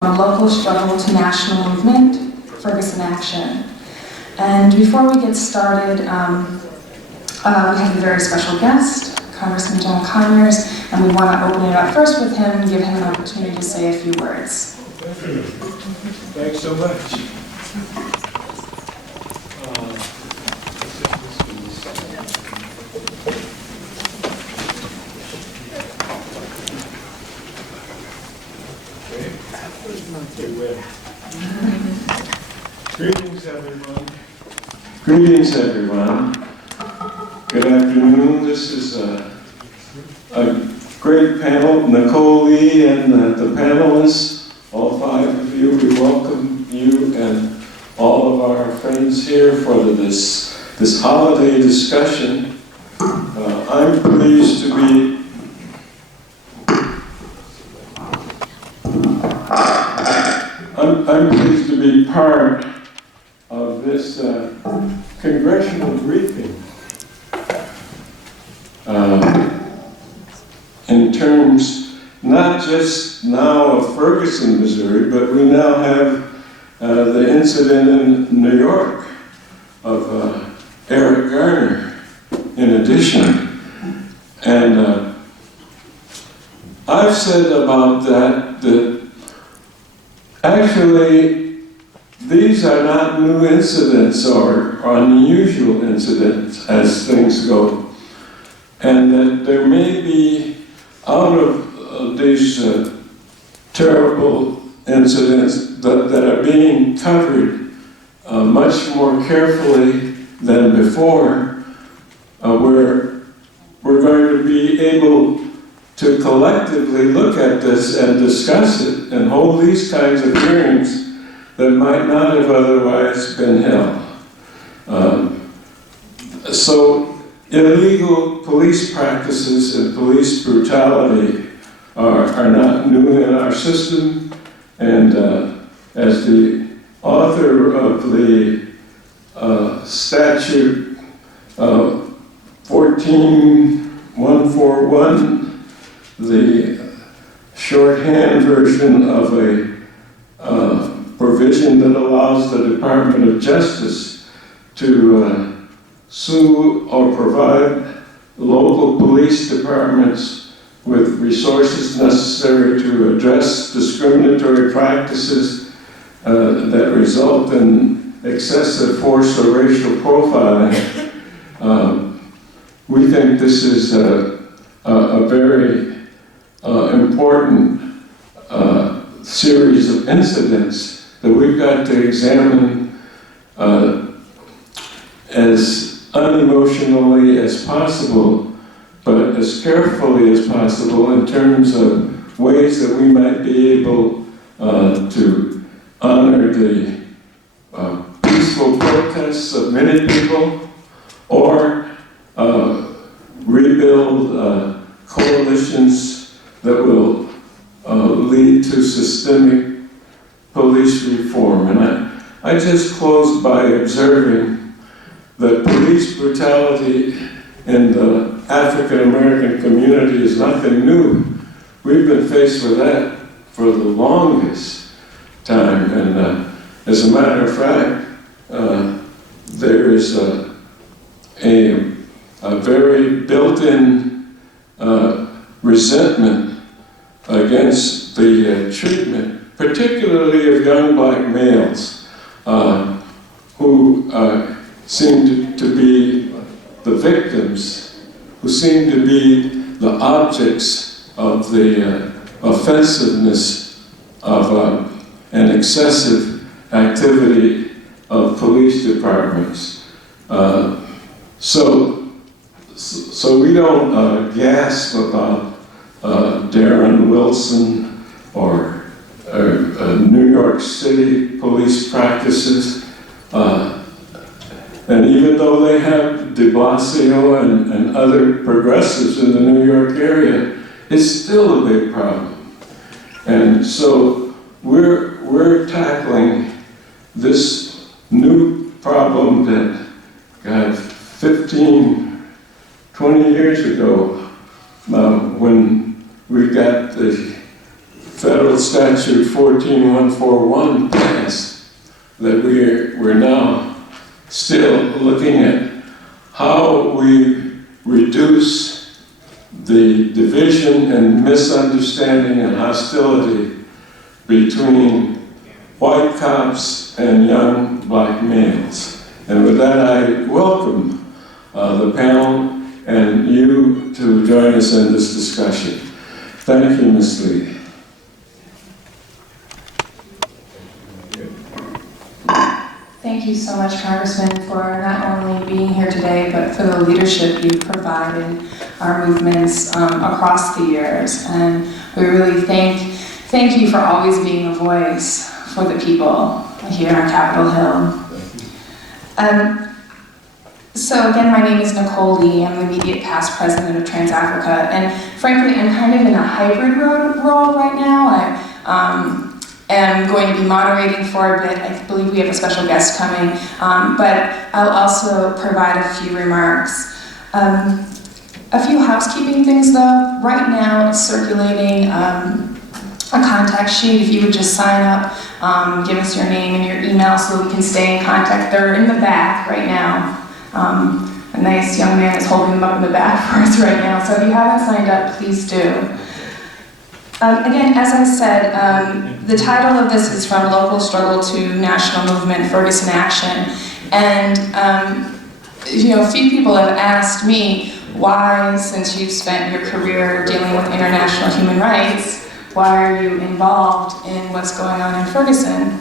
From local struggle to national movement, Ferguson Action. And before we get started, we have a very special guest, Congressman John Conyers, and we want to open it up first with him and give him an opportunity to say a few words. Thanks so much. Greetings, everyone. Greetings, everyone. Good afternoon. This is a great panel. Nicole Lee and the panelists, all five of you, we welcome you and all of our friends here for this holiday discussion. I'm pleased to be I'm pleased to be part of this congressional briefing in terms not just now of Ferguson, Missouri, but we now have the incident in New York of Eric Garner in addition. And I've said about that actually, these are not new incidents or unusual incidents as things go. And that there may be, out of these terrible incidents that are being covered much more carefully than before, where we're going to be able to collectively look at this and discuss it and hold these kinds of hearings that might not have otherwise been held. So illegal police practices and police brutality are not new in our system, and as the author of the statute 14141, the shorthand version of a provision that allows the Department of Justice to sue or provide local police departments with resources necessary to address discriminatory practices that result in excessive force or racial profiling. We think this is a very important series of incidents that we've got to examine as unemotionally as possible, but as carefully as possible in terms of ways that we might be able to honor the peaceful protests of many people, or rebuild coalitions that will lead to systemic police reform. And I just closed by observing that police brutality in the African American community is nothing new. We've been faced with that for the longest time. And as a matter of fact, there is a very built-in resentment against the treatment, particularly of young black males who seem to be the victims, who seem to be the objects of the offensiveness of an excessive activity of police departments. So we don't gasp about Darren Wilson or New York City police practices. And even though they have de Blasio and other progressives in the New York area, it's still a big problem. And so we're tackling this new problem that, God, 20 years ago, when we got the Federal Statute 14141 passed, that we're now still looking at how we reduce the division and misunderstanding and hostility between white cops and young black males. And with that, I welcome the panel and you to join us in this discussion. Thank you, Ms. Lee. Thank you so much, Congressman, for not only being here today, but for the leadership you provided our movements across the years. And we really thank you for always being a voice for the people here on Capitol Hill. So again, my name is Nicole Lee. I'm the immediate past president of Trans-Africa, and frankly, I'm kind of in a hybrid role right now. I am going to be moderating for a bit. I believe we have a special guest coming, but I'll also provide a few remarks. A few housekeeping things though. Right now, it's circulating a contact sheet. If you would just sign up, give us your name and your email so we can stay in contact. They're in the back right now. A nice young man is holding them up in the back for us right now, so if you haven't signed up, please do. Again, as I said, the title of this is From Local Struggle to National Movement, Ferguson Action. And a few people have asked me why, since you've spent your career dealing with international human rights, why are you involved in what's going on in Ferguson?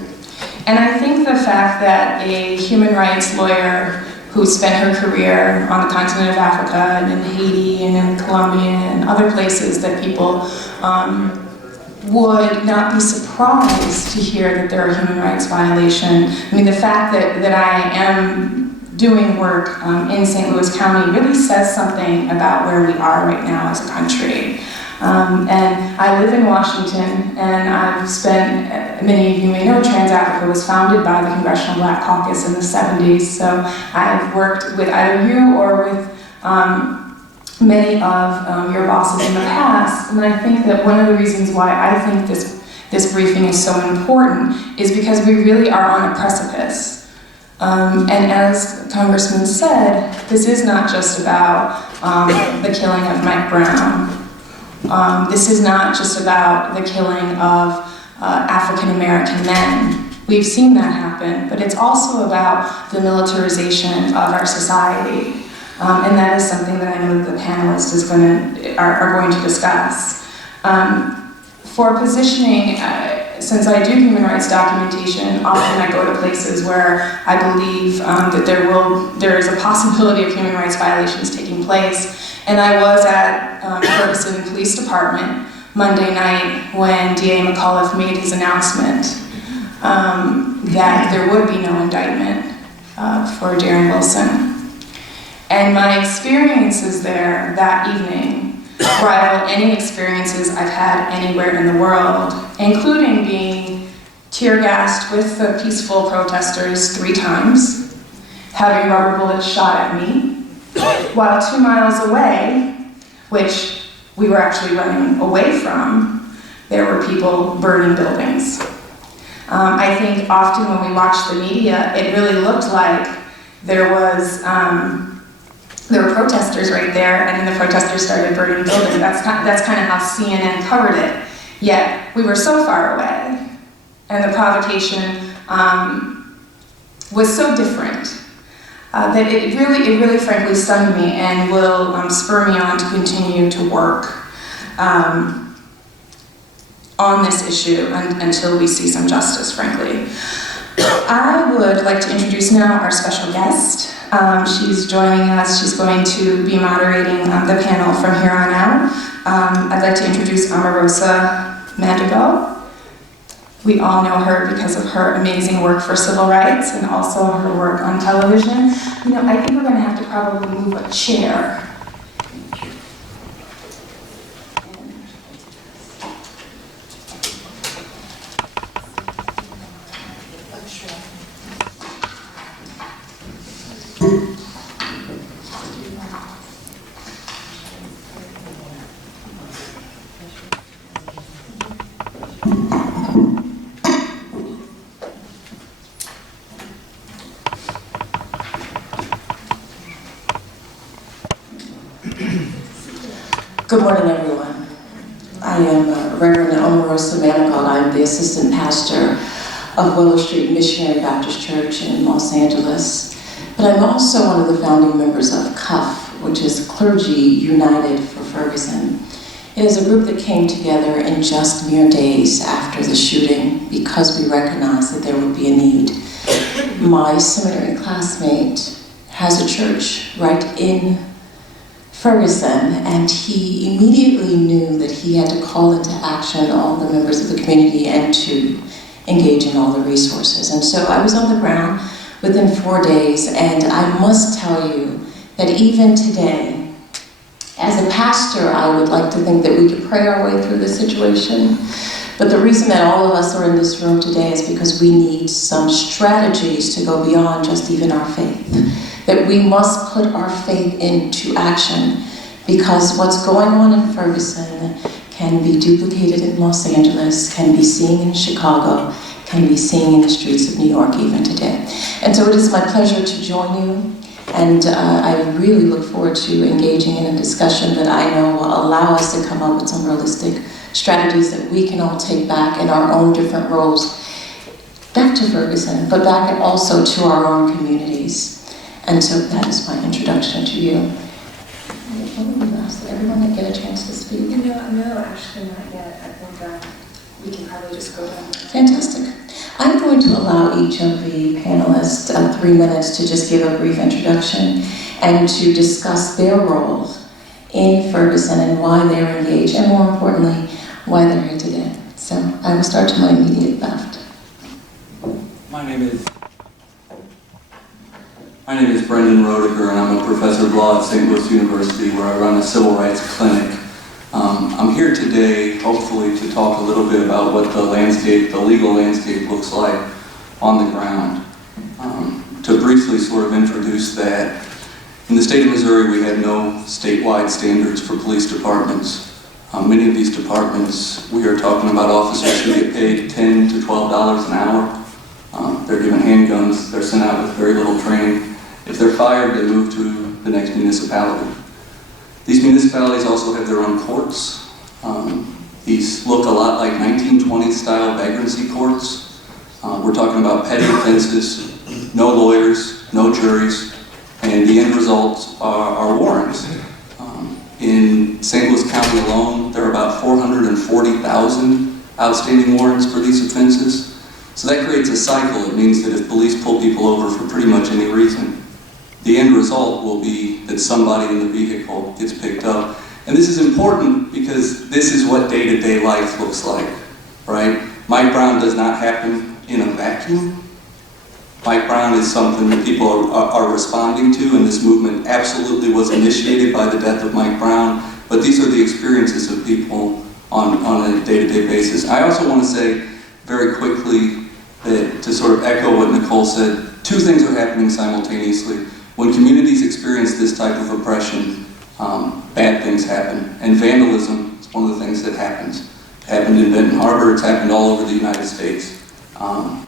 And I think the fact that a human rights lawyer who spent her career on the continent of Africa and in Haiti and in Colombia and other places that people would not be surprised to hear that there are human rights violations. I mean, the fact that I am doing work in St. Louis County really says something about where we are right now as a country. And I live in Washington, and I've spent, many of you may know, Trans-Africa was founded by the Congressional Black Caucus in the 70s, so I've worked with either you or with many of your bosses in the past, and I think that one of the reasons why I think this briefing is so important is because we really are on a precipice. And as Congressman said, this is not just about the killing of Mike Brown. This is not just about the killing of African American men. We've seen that happen, but it's also about the militarization of our society. And that is something that I know that the panelists are going to discuss. For positioning, since I do human rights documentation, often I go to places where I believe that there is a possibility of human rights violations taking place. And I was at Ferguson Police Department Monday night when DA McAuliffe made his announcement that there would be no indictment for Darren Wilson. And my experiences there that evening rival any experiences I've had anywhere in the world, including being tear gassed with the peaceful protesters 3 times, having rubber bullets shot at me, while 2 miles away, which we were actually running away from, there were people burning buildings. I think often when we watch the media, it really looked like there were protesters right there, and then the protesters started burning buildings. That's kind of how CNN covered it. Yet we were so far away, and the provocation was so different that it really frankly stunned me and will spur me on to continue to work on this issue until we see some justice, frankly. I would like to introduce now our special guest. She's joining us. She's going to be moderating the panel from here on out. I'd like to introduce Omarosa Madrigal. We all know her because of her amazing work for civil rights and also her work on television. I think we're going to have to probably move a chair. Good morning, everyone. I am Reverend Omarosa Manigault. I'm the assistant pastor of Willow Street Missionary Baptist Church in Los Angeles. But I'm also one of the founding members of CUF, which is Clergy United for Ferguson. It is a group that came together in just mere days after the shooting because we recognized that there would be a need. My seminary classmate has a church right in Ferguson, and he immediately knew that he had to call into action all the members of the community and to engage in all the resources. And so I was on the ground within 4 days, and I must tell you that even today, as a pastor, I would like to think that we could pray our way through this situation. But the reason that all of us are in this room today is because we need some strategies to go beyond just even our faith. That we must put our faith into action, because what's going on in Ferguson can be duplicated in Los Angeles, can be seen in Chicago, can be seen in the streets of New York even today. And so it is my pleasure to join you, and I really look forward to engaging in a discussion that I know will allow us to come up with some realistic strategies that we can all take back in our own different roles, back to Ferguson, but back also to our own communities. And so that is my introduction to you. Did everyone get a chance to speak? No, actually not yet. I think we can probably just go down. Fantastic. I'm going to allow each of the panelists 3 minutes to just give a brief introduction and to discuss their roles in Ferguson and why they're engaged, and more importantly, why they're here today. So I will start to my immediate left. My name is Brendan Roediger, and I'm a professor of law at St. Louis University, where I run a civil rights clinic. I'm here today, hopefully, to talk a little bit about what the legal landscape looks like on the ground. To briefly sort of introduce that, in the state of Missouri, we had no statewide standards for police departments. Many of these departments, we are talking about officers who get paid $10 to $12 an hour. They're given handguns, they're sent out with very little training. If they're fired, they move to the next municipality. These municipalities also have their own courts. These look a lot like 1920s style vagrancy courts. We're talking about petty offenses, no lawyers, no juries, and the end results are warrants. In St. Louis County alone, there are about 440,000 outstanding warrants for these offenses. So that creates a cycle. It means that if police pull people over for pretty much any reason, the end result will be that somebody in the vehicle gets picked up. And this is important because this is what day-to-day life looks like, right? Mike Brown does not happen in a vacuum. Mike Brown is something that people are responding to, and this movement absolutely was initiated by the death of Mike Brown, but these are the experiences of people on a day-to-day basis. I also want to say very quickly that, to sort of echo what Nicole said, two things are happening simultaneously. When communities experience this type of oppression, bad things happen, and vandalism is one of the things that happens. It happened in Benton Harbor, it's happened all over the United States. I'm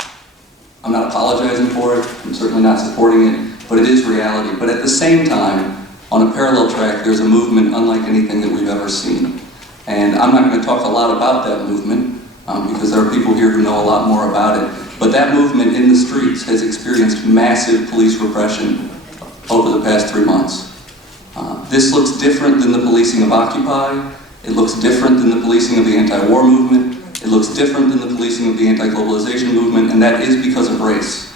not apologizing for it, I'm certainly not supporting it, but it is reality. But at the same time, on a parallel track, there's a movement unlike anything that we've ever seen. And I'm not going to talk a lot about that movement, because there are people here who know a lot more about it. But that movement in the streets has experienced massive police repression over the past 3 months. This looks different than the policing of Occupy. It looks different than the policing of the anti-war movement. It looks different than the policing of the anti-globalization movement, and that is because of race.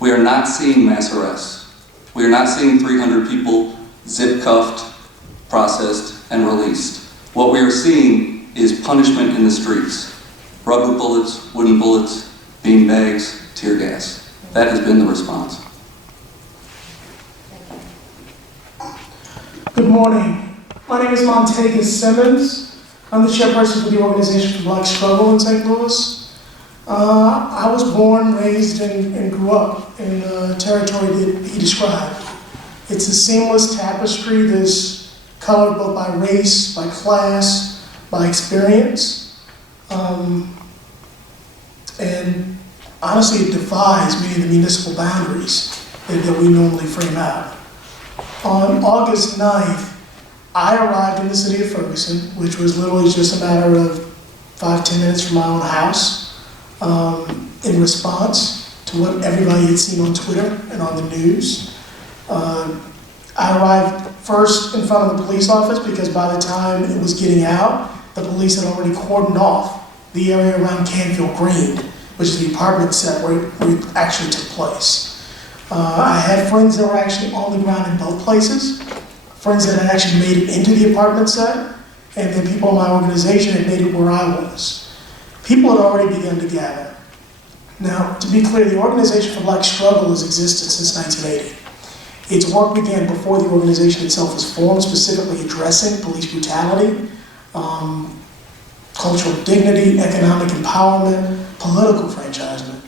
We are not seeing mass arrests. We are not seeing 300 people zip-cuffed, processed, and released. What we are seeing is punishment in the streets. Rubber bullets, wooden bullets, bean bags, tear gas. That has been the response. Good morning. My name is Montague Simmons. I'm the chairperson for the Organization for Black Struggle in St. Louis. I was born, raised, and grew up in the territory that he described. It's a seamless tapestry that's colored both by race, by class, by experience. And honestly, it defies many of the municipal boundaries that we normally frame out. On August 9th, I arrived in the city of Ferguson, which was literally just a matter of 5-10 minutes from my own house, in response to what everybody had seen on Twitter and on the news. I arrived first in front of the police office because by the time it was getting out, the police had already cordoned off the area around Canfield Green, which is the apartment set where it actually took place. I had friends that were actually on the ground in both places, friends that had actually made it into the apartment set, and then people in my organization had made it where I was. People had already begun to gather. Now, to be clear, the Organization for Black Struggle has existed since 1980. Its work began before the organization itself was formed, specifically addressing police brutality, cultural dignity, economic empowerment, political franchisement.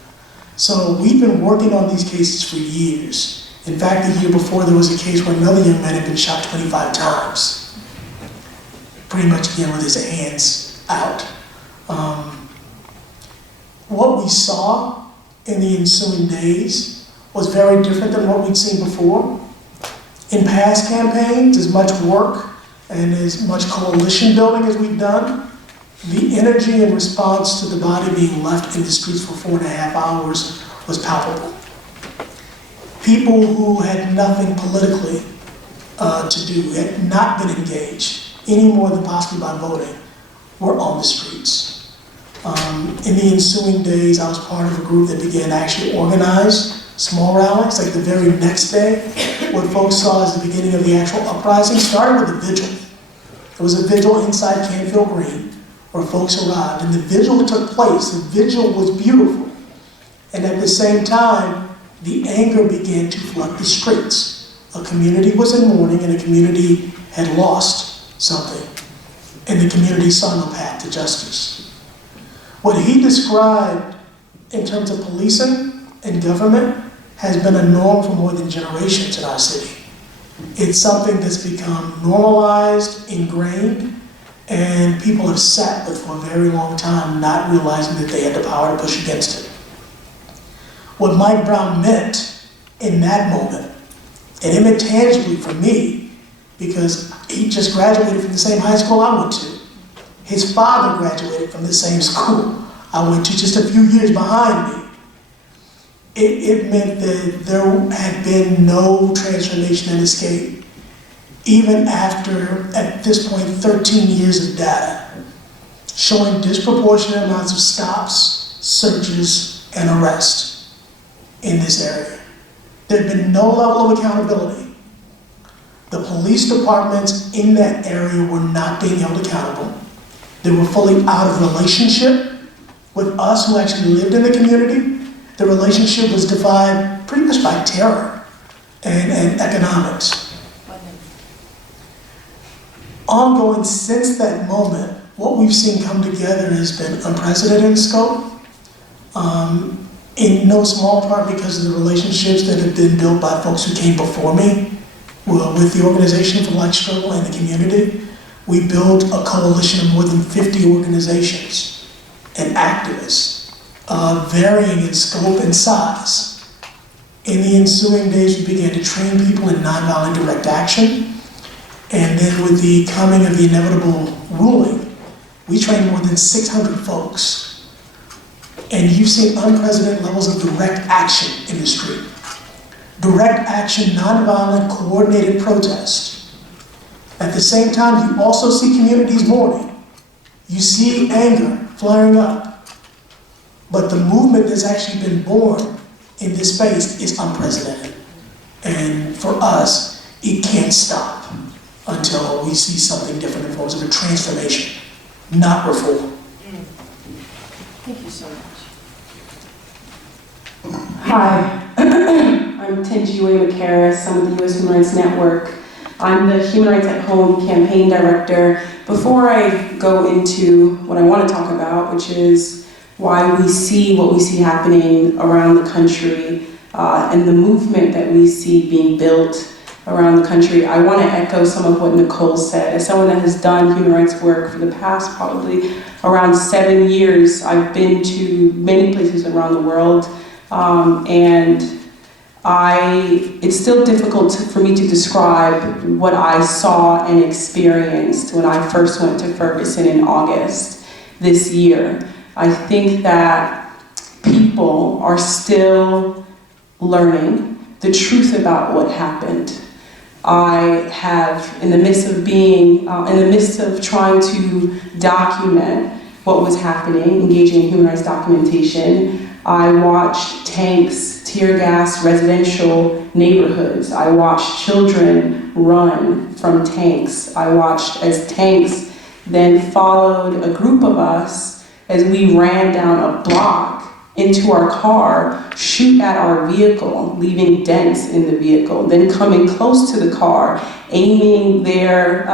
So we've been working on these cases for years. In fact, the year before there was a case where another young man had been shot 25 times. Pretty much again with his hands out. What we saw in the ensuing days was very different than what we'd seen before. In past campaigns, as much work and as much coalition building as we've done, the energy in response to the body being left in the streets for 4.5 hours was palpable. People who had nothing politically to do, had not been engaged any more than possibly by voting, were on the streets. In the ensuing days, I was part of a group that began to actually organize small rallies, like the very next day. What folks saw as the beginning of the actual uprising started with a vigil. There was a vigil inside Canfield Green where folks arrived, and the vigil that took place, the vigil was beautiful. And at the same time, the anger began to flood the streets. A community was in mourning, and a community had lost something, and the community saw no path to justice. What he described in terms of policing and government has been a norm for more than generations in our city. It's something that's become normalized, ingrained, and people have sat with for a very long time, not realizing that they had the power to push against it. What Mike Brown meant in that moment, and it meant tangibly for me, because he just graduated from the same high school I went to. His father graduated from the same school I went to, just a few years behind me. It meant that there had been no transformation and escape, even after, at this point, 13 years of data, showing disproportionate amounts of stops, searches, and arrests in this area. There had been no level of accountability. The police departments in that area were not being held accountable. They were fully out of relationship with us who actually lived in the community. The relationship was defined pretty much by terror and economics. Ongoing since that moment, what we've seen come together has been unprecedented in scope, in no small part because of the relationships that have been built by folks who came before me with the Organization for Black Struggle and the community. We built a coalition of more than 50 organizations and activists, varying in scope and size. In the ensuing days, we began to train people in nonviolent direct action. And then with the coming of the inevitable ruling, we trained more than 600 folks. And you've seen unprecedented levels of direct action in the street. Direct action, nonviolent, coordinated protest. At the same time, you also see communities mourning. You see anger flaring up. But the movement that's actually been born in this space is unprecedented. And for us, it can't stop until we see something different in forms of a transformation, not reform. Thank you so much. Hi, I'm Tingy McCarris. I'm with the U.S. Human Rights Network. I'm the Human Rights at Home campaign director. Before I go into what I want to talk about, which is why we see what we see happening around the country and the movement that we see being built around the country, I want to echo some of what Nicole said. As someone that has done human rights work for the past probably around 7 years, I've been to many places around the world, and it's still difficult for me to describe what I saw and experienced when I first went to Ferguson in August this year. I think that people are still learning the truth about what happened. I have, in the midst of trying to document what was happening, engaging in human rights documentation, I watched tanks tear gas residential neighborhoods. I watched children run from tanks. I watched as tanks then followed a group of us as we ran down a block into our car, shoot at our vehicle, leaving dents in the vehicle, then coming close to the car, aiming their,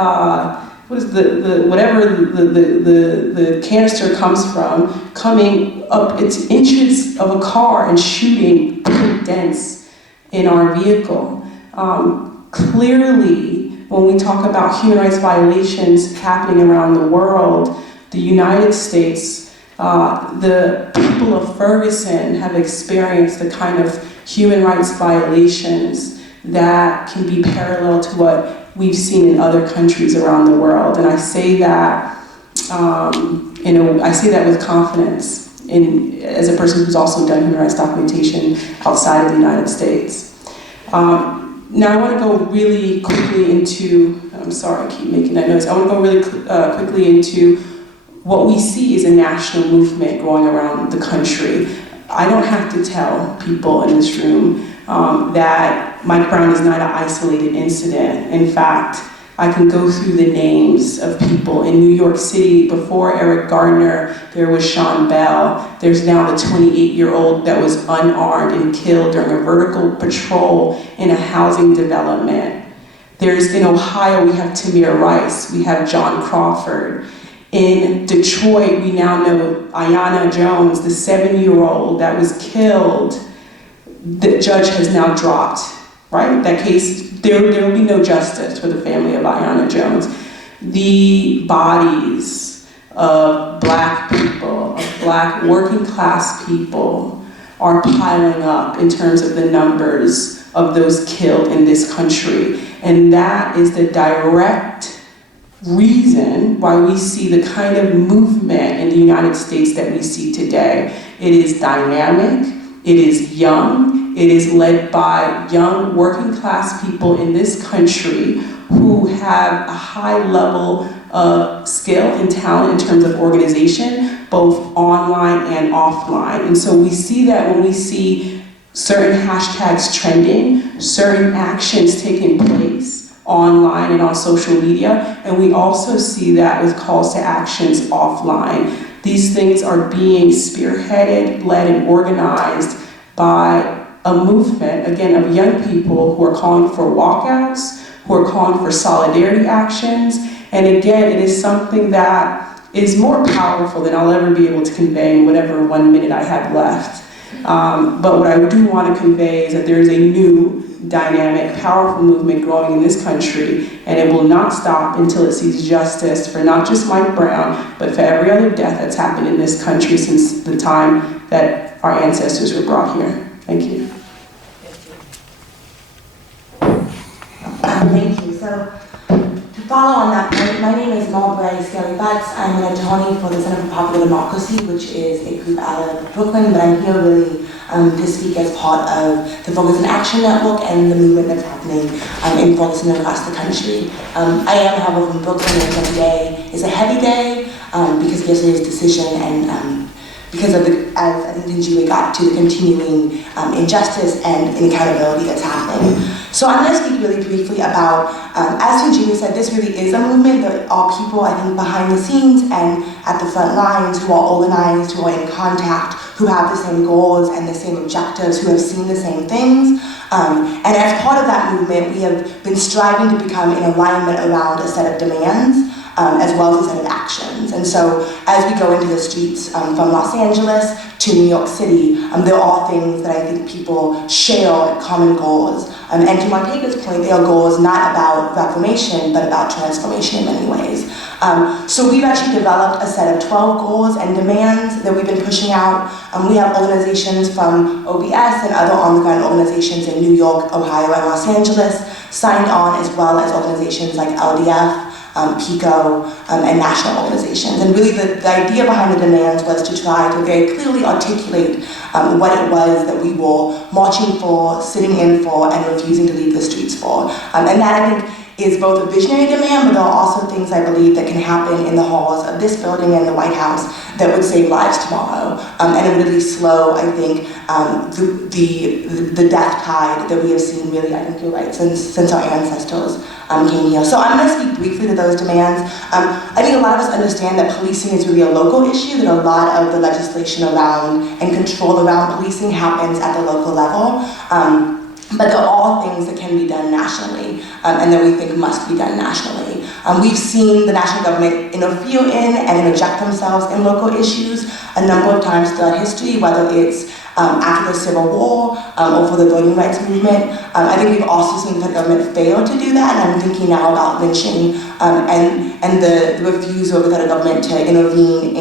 whatever the canister comes from, coming up, it's inches of a car and shooting dents in our vehicle. Clearly, when we talk about human rights violations happening around the world, the United States, the people of Ferguson have experienced the kind of human rights violations that can be parallel to what we've seen in other countries around the world. And I say that, I say that with confidence as a person who's also done human rights documentation outside of the United States. Now I want to go really quickly into, I'm sorry, I keep making that noise. I want to go really quickly into what we see is a national movement going around the country. I don't have to tell people in this room that Mike Brown is not an isolated incident. In fact, I can go through the names of people in New York City. Before Eric Gardner, there was Sean Bell. There's now the 28-year-old that was unarmed and killed during a vertical patrol in a housing development. In Ohio, we have Tamir Rice. We have John Crawford. In Detroit, we now know Ayanna Jones, the 7-year-old that was killed. The judge has now dropped, right? That case, there will be no justice for the family of Ayanna Jones. The bodies of Black people, of Black working class people are piling up in terms of the numbers of those killed in this country. And that is the direct reason why we see the kind of movement in the United States that we see today. It is dynamic, it is young, it is led by young working class people in this country who have a high level of skill and talent in terms of organization, both online and offline. And so we see that when we see certain hashtags trending, certain actions taking place online and on social media, and we also see that with calls to actions offline. These things are being spearheaded, led, and organized by a movement, again, of young people who are calling for walkouts, who are calling for solidarity actions, and again, it is something that is more powerful than I'll ever be able to convey in whatever 1 minute I have left. But what I do want to convey is that there is a new, dynamic, powerful movement growing in this country, and it will not stop until it sees justice for not just Mike Brown, but for every other death that's happened in this country since the time that our ancestors were brought here. Thank you. Thank you. So, to follow on that point, my name is Mulberry Skelly Butts. I'm an attorney for the Center for Popular Democracy, which is a group out of Brooklyn, but I'm here really to speak as part of the Ferguson Action Network and the movement that's happening in Ferguson and across the country. I am, however, from Brooklyn, and today is a heavy day because of yesterday's decision and because of the, as I think Tinjiwe got to, the continuing injustice and inaccountability that's happening. So I'm going to speak really briefly about, as Tinjiwe said, this really is a movement. There are people, I think, behind the scenes and at the front lines who are organized, who are in contact, who have the same goals and the same objectives, who have seen the same things. And as part of that movement, we have been striving to become in alignment around a set of demands, as well as a set of actions. And so as we go into the streets from Los Angeles to New York City, there are things that I think people share common goals. And to Montega's point, they are goals not about reformation, but about transformation in many ways. So we've actually developed a set of 12 goals and demands that we've been pushing out. We have organizations from OBS and other on-the-ground organizations in New York, Ohio, and Los Angeles signed on, as well as organizations like LDF, PICO, and national organizations. And really the idea behind the demands was to try to very clearly articulate what it was that we were marching for, sitting in for, and refusing to leave the streets for. And that, I think, is both a visionary demand, but there are also things I believe that can happen in the halls of this building and the White House that would save lives tomorrow, and really slow, I think, the death tide that we have seen, really, I think you're right, since our ancestors came here. So I'm going to speak briefly to those demands. I think a lot of us understand that policing is really a local issue, that a lot of the legislation around and control around policing happens at the local level. But there are things that can be done nationally, and that we think must be done nationally. We've seen the national government interfere in and interject themselves in local issues a number of times throughout history, whether it's after the Civil War or for the voting rights movement. I think we've also seen the government fail to do that, and I'm thinking now about lynching and the refusal of the federal government to intervene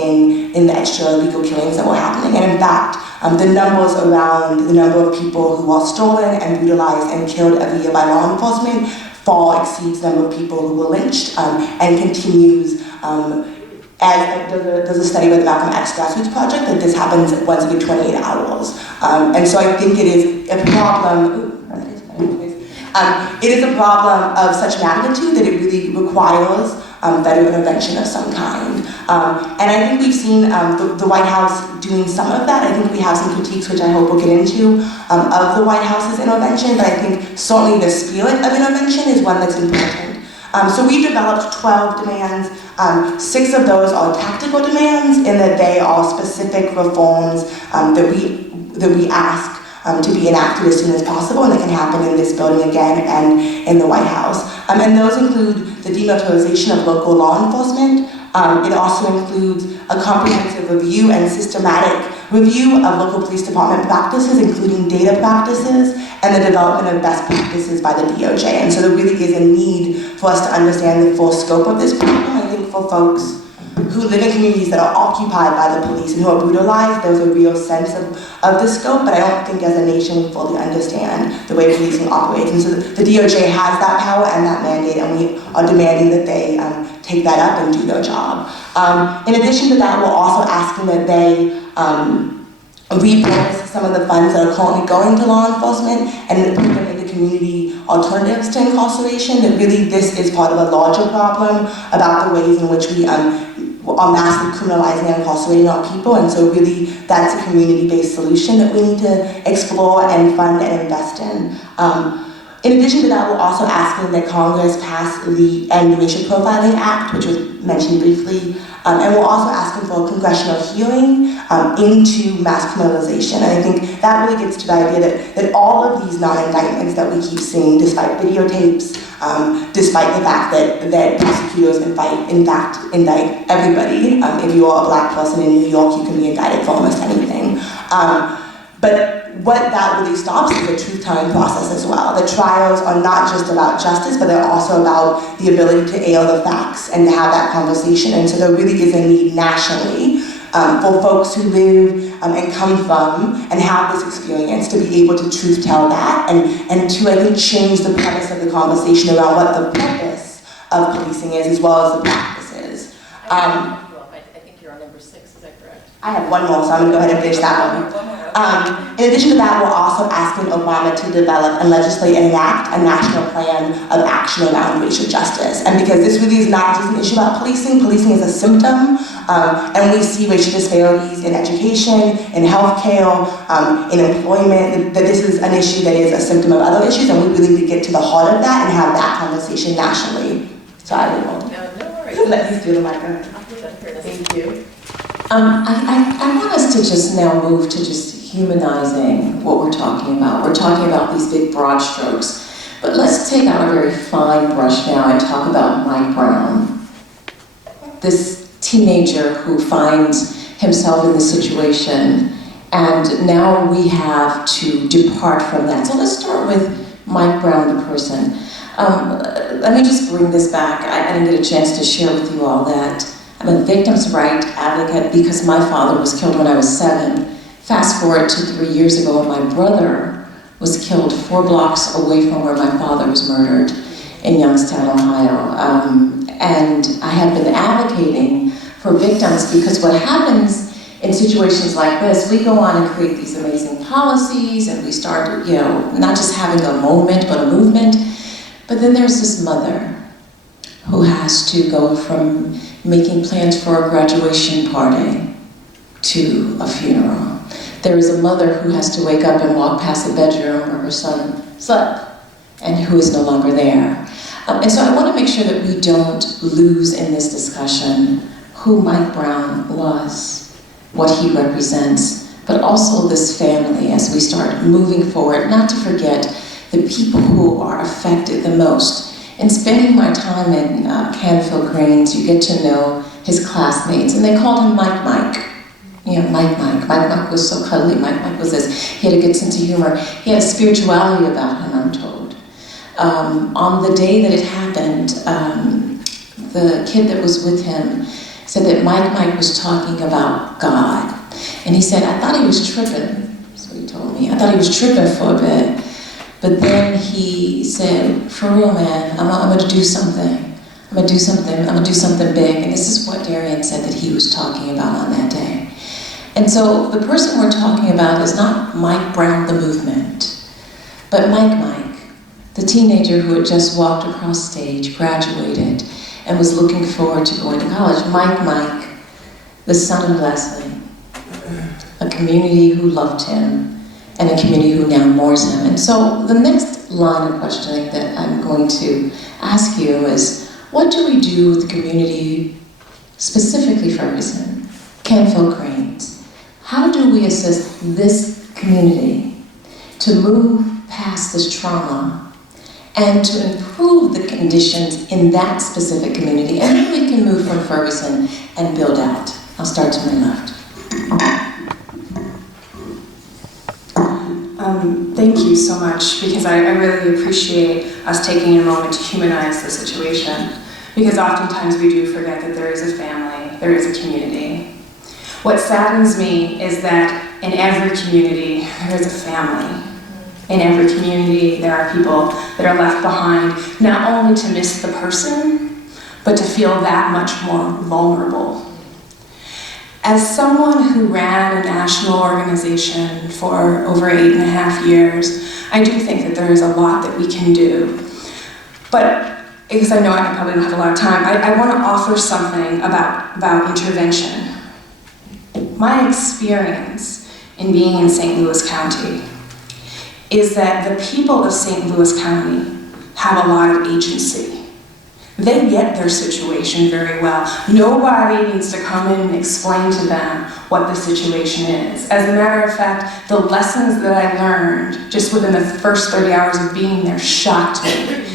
in the extra legal killings that were happening. And in fact, the numbers around the number of people who are stolen and brutalized and killed every year by law enforcement far exceeds the number of people who were lynched, and continues. There's a study by the Malcolm X Grassroots Project that this happens once every 28 hours. And so I think it is a problem. It is a problem of such magnitude that it really requires federal intervention of some kind. And I think we've seen the White House doing some of that. I think we have some critiques, which I hope we'll get into, of the White House's intervention, but I think certainly the spirit of intervention is one that's important. So we developed 12 demands. 6 of those are tactical demands in that they are specific reforms that we ask to be enacted as soon as possible, and that can happen in this building again and in the White House. And those include the demilitarization of local law enforcement. It also includes a comprehensive review and systematic review of local police department practices, including data practices, and the development of best practices by the DOJ. And so there really is a need for us to understand the full scope of this problem. I think for folks who live in communities that are occupied by the police and who are brutalized, there's a real sense of the scope, but I don't think as a nation we fully understand the way policing operates. And so the DOJ has that power and that mandate, and we are demanding that they take that up and do their job. In addition to that, we're also asking that they repurpose some of the funds that are currently going to law enforcement and put them into community alternatives to incarceration. That really this is part of a larger problem about the ways in which we are massively criminalizing and incarcerating our people, and so really that's a community-based solution that we need to explore and fund and invest in. In addition to that, we're also asking that Congress pass the End Racial Profiling Act, which was mentioned briefly, and we're also asking for a congressional hearing into mass criminalization. And I think that really gets to the idea that all of these non-indictments that we keep seeing, despite videotapes, despite the fact that prosecutors in fact indict everybody. If you are a black person in New York, you can be indicted for almost anything. But what that really stops is a truth-telling process as well. The trials are not just about justice, but they're also about the ability to air the facts and to have that conversation. And so there really is a need nationally for folks who live and come from and have this experience to be able to truth tell that and to, I think, change the premise of the conversation around what the purpose of policing is as well as the practices. I think you're on number 6, is that correct? I have one more, so I'm going to go ahead and finish that one. In addition to that, we're also asking Obama to develop and legislate and enact a national plan of action around racial justice. And because this really is not just an issue about policing is a symptom, and we see racial disparities in education, in healthcare, in employment, that this is an issue that is a symptom of other issues, and we really need to get to the heart of that and have that conversation nationally. So I will let you do the microphone. Thank you. I want us to just now move to just humanizing what we're talking about. We're talking about these big broad strokes, But let's take out a very fine brush now and talk about Mike Brown, this teenager who finds himself in this situation, and now we have to depart from that. So let's start with Mike Brown, the person. Let me just bring this back. I didn't get a chance to share with you all that I'm a victim's right advocate because my father was killed when I was 7. Fast forward to 3 years ago, and my brother was killed 4 blocks away from where my father was murdered in Youngstown, Ohio. And I have been advocating for victims because what happens in situations like this, we go on and create these amazing policies and we start, not just having a moment, but a movement. But then there's this mother who has to go from making plans for a graduation party to a funeral. There is a mother who has to wake up and walk past the bedroom where her son slept and who is no longer there. And so I want to make sure that we don't lose in this discussion who Mike Brown was, what he represents, but also this family as we start moving forward, not to forget the people who are affected the most. In spending my time in Canfield Greens, you get to know his classmates, and they called him Mike. Mike was so cuddly. Mike was this. He had a good sense of humor. He had a spirituality about him, I'm told. On the day that it happened, the kid that was with him said that Mike was talking about God. And he said, I thought he was tripping. That's what he told me. I thought he was tripping for a bit. But then he said, for real, man, I'm going to do something. I'm going to do something big. And this is what Darian said that he was talking about on that day. And so the person we're talking about is not Mike Brown, the movement, but Mike, the teenager who had just walked across stage, graduated, and was looking forward to going to college. Mike, the son of Leslie, a community who loved him, and a community who now mourns him. And so the next line of questioning that I'm going to ask you is, what do we do with the community, specifically Ferguson, Canfield Greens? How do we assist this community to move past this trauma and to improve the conditions in that specific community? And then we can move from Ferguson and build out. I'll start to my left. Thank you so much, because I really appreciate us taking a moment to humanize the situation, because oftentimes we do forget that there is a family, there is a community. What saddens me is that in every community, there is a family. In every community, there are people that are left behind, not only to miss the person, but to feel that much more vulnerable. As someone who ran a national organization for over 8.5 years, I do think that there is a lot that we can do. But because I know I probably don't have a lot of time, I want to offer something about intervention. My experience in being in St. Louis County is that the people of St. Louis County have a lot of agency. They get their situation very well. Nobody needs to come in and explain to them what the situation is. As a matter of fact, the lessons that I learned just within the first 30 hours of being there shocked me.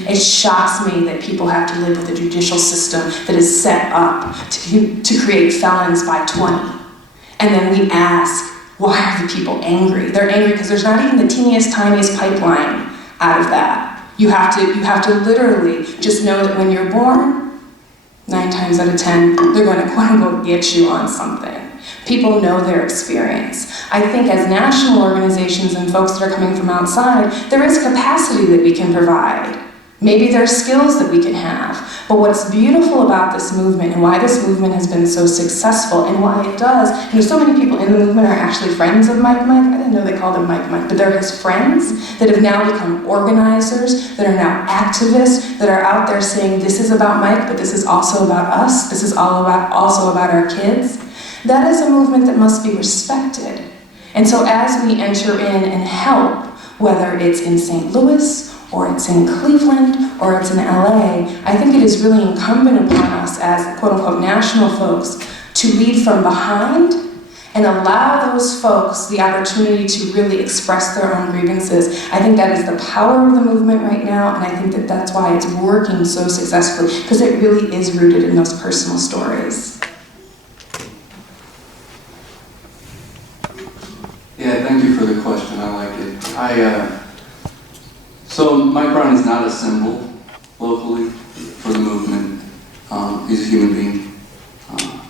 It shocks me that people have to live with a judicial system that is set up to create felons by 20. And then we ask, why are the people angry? They're angry because there's not even the teeniest, tiniest pipeline out of that. You have to literally just know that when you're born, 9 times out of 10, they're going to quote unquote get you on something. People know their experience. I think as national organizations and folks that are coming from outside, there is capacity that we can provide. Maybe there's skills that we can have. But what's beautiful about this movement and why this movement has been so successful and why it does, so many people in the movement are actually friends of Mike. I didn't know they called him Mike, but they're his friends that have now become organizers, that are now activists, that are out there saying this is about Mike, but this is also about us. This is also about our kids. That is a movement that must be respected. And so as we enter in and help, whether it's in St. Louis, or it's in Cleveland, or it's in LA, I think it is really incumbent upon us as quote-unquote national folks to lead from behind and allow those folks the opportunity to really express their own grievances. I think that is the power of the movement right now, and I think that that's why it's working so successfully, because it really is rooted in those personal stories. Yeah, thank you for the question. I like it. So Mike Brown is not a symbol locally for the movement. He's a human being.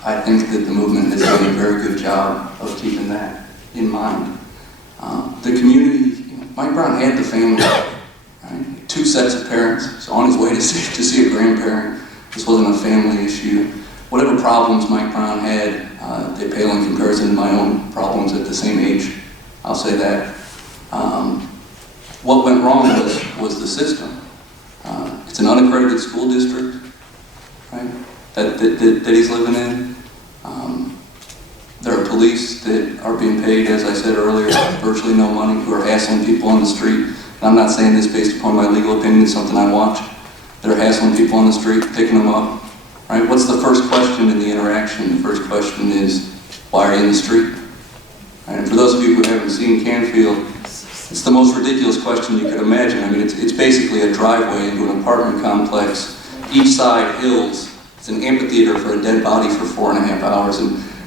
I think that the movement has done a very good job of keeping that in mind. The community, Mike Brown had the family, right? 2 sets of parents. He's on his way to see a grandparent. This wasn't a family issue. Whatever problems Mike Brown had, they pale in comparison to my own problems at the same age. I'll say that. What went wrong was the system. It's an unaccredited school district, right, that he's living in. There are police that are being paid, as I said earlier, virtually no money, who are hassling people on the street. And I'm not saying this based upon my legal opinion, it's something I watch. They're hassling people on the street, picking them up. Right? What's the first question in the interaction? The first question is, why are you in the street? Right? And for those of you who haven't seen Canfield, it's the most ridiculous question you could imagine. I mean, it's basically a driveway into an apartment complex. Each side hills. It's an amphitheater for a dead body for 4.5 hours,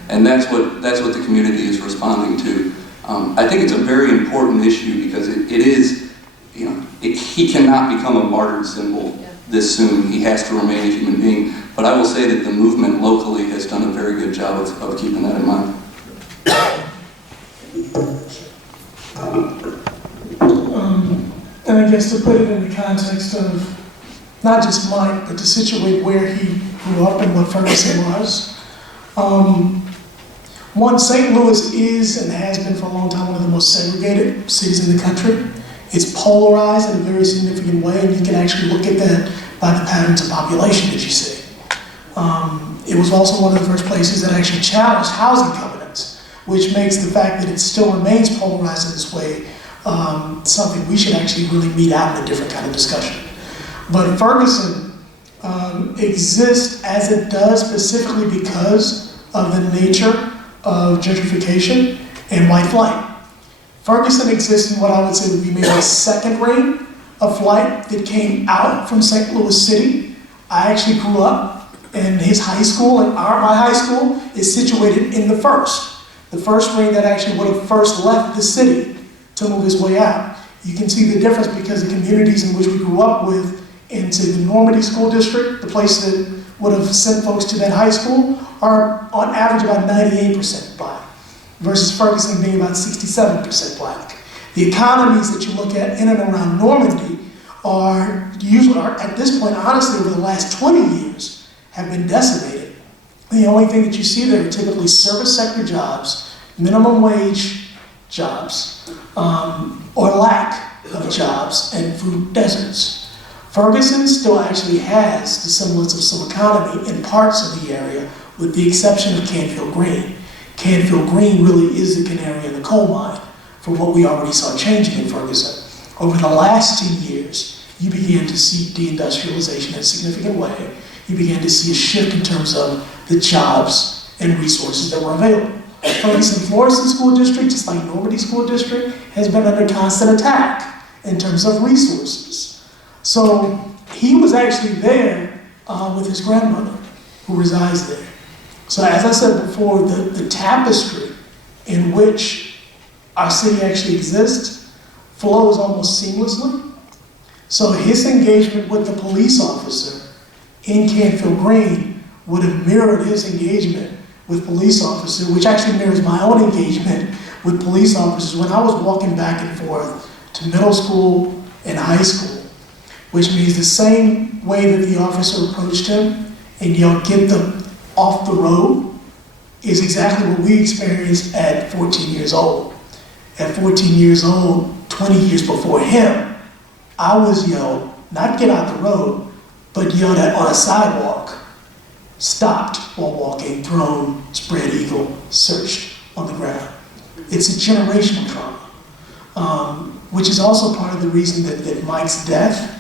and that's what the community is responding to. I think it's a very important issue because it is, he cannot become a martyred symbol this soon. He has to remain a human being. But I will say that the movement locally has done a very good job of keeping that in mind. And I guess to put it in the context of not just Mike, but to situate where he grew up and what Ferguson was. One, St. Louis is and has been for a long time one of the most segregated cities in the country. It's polarized in a very significant way, and you can actually look at that by the patterns of population that you see. It was also one of the first places that actually challenged housing covenants, which makes the fact that it still remains polarized in this way something we should actually really meet out in a different kind of discussion. But Ferguson exists as it does specifically because of the nature of gentrification and white flight. Ferguson exists in what I would say would be maybe a second reign of flight that came out from St. Louis City. I actually grew up in his high school, and my high school is situated in the first reign that actually would have first left the city to move his way out. You can see the difference because the communities in which we grew up with into the Normandy School District, the place that would have sent folks to that high school, are on average about 98% black, versus Ferguson being about 67% black. The economies that you look at in and around Normandy are usually, at this point, honestly, over the last 20 years, have been decimated. The only thing that you see there are typically service sector jobs, minimum wage jobs, or lack of jobs, and food deserts. Ferguson still actually has the semblance of some economy in parts of the area, with the exception of Canfield Green. Canfield Green really is the canary in the coal mine for what we already saw changing in Ferguson. Over the last 10 years, you began to see deindustrialization in a significant way. You began to see a shift in terms of the jobs and resources that were available. Ferguson Florissant School District, just like Normandy School District, has been under constant attack in terms of resources. So he was actually there with his grandmother, who resides there. So as I said before, the tapestry in which our city actually exists flows almost seamlessly. So his engagement with the police officer in Canfield Green would have mirrored his engagement with police officers, which actually mirrors my own engagement with police officers when I was walking back and forth to middle school and high school, which means the same way that the officer approached him and yelled, "Get them off the road," is exactly what we experienced at 14 years old. At 14 years old, 20 years before him, I was yelled, not get out the road, but yelled at on a sidewalk, stopped while walking, thrown, spread eagle, searched on the ground. It's a generational trauma, which is also part of the reason that Mike's death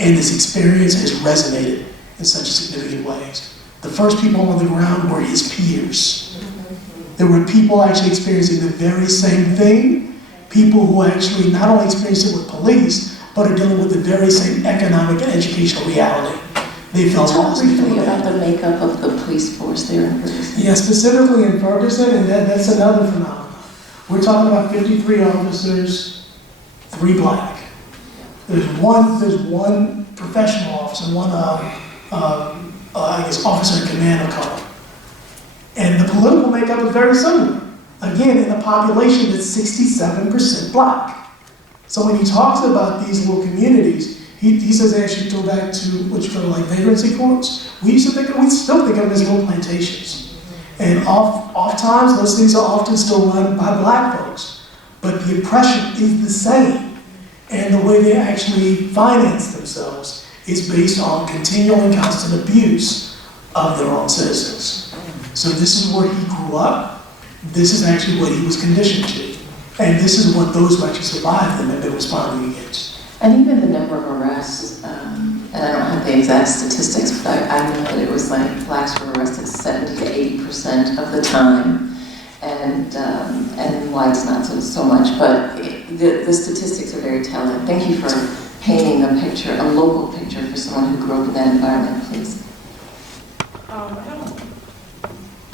and his experience has resonated in such significant ways. The first people on the ground were his peers. There were people actually experiencing the very same thing, people who actually not only experienced it with police, but are dealing with the very same economic and educational reality. They felt Talk lost. briefly about the makeup of the police force there in Ferguson. Yeah, specifically in Ferguson, and that's another phenomenon. We're talking about 53 officers, 3 black. There's one professional officer, one I guess officer in command of color. And the political makeup is very similar. Again, in a population that's 67% black. So when he talks about these little communities, he says they actually go back to what you call like vagrancy courts. We still think of them as little plantations. And oftentimes, those things are often still run by black folks. But the oppression is the same. And the way they actually finance themselves is based on continual and constant abuse of their own citizens. So this is where he grew up. This is actually what he was conditioned to. And this is what those who actually survived them have been responding against. And even the number of arrests, and I don't have the exact statistics, but I know that it was like blacks were arrested 70 to 80% of the time, and whites not so much, but the statistics are very telling. Thank you for painting a picture, a local picture for someone who grew up in that environment, please.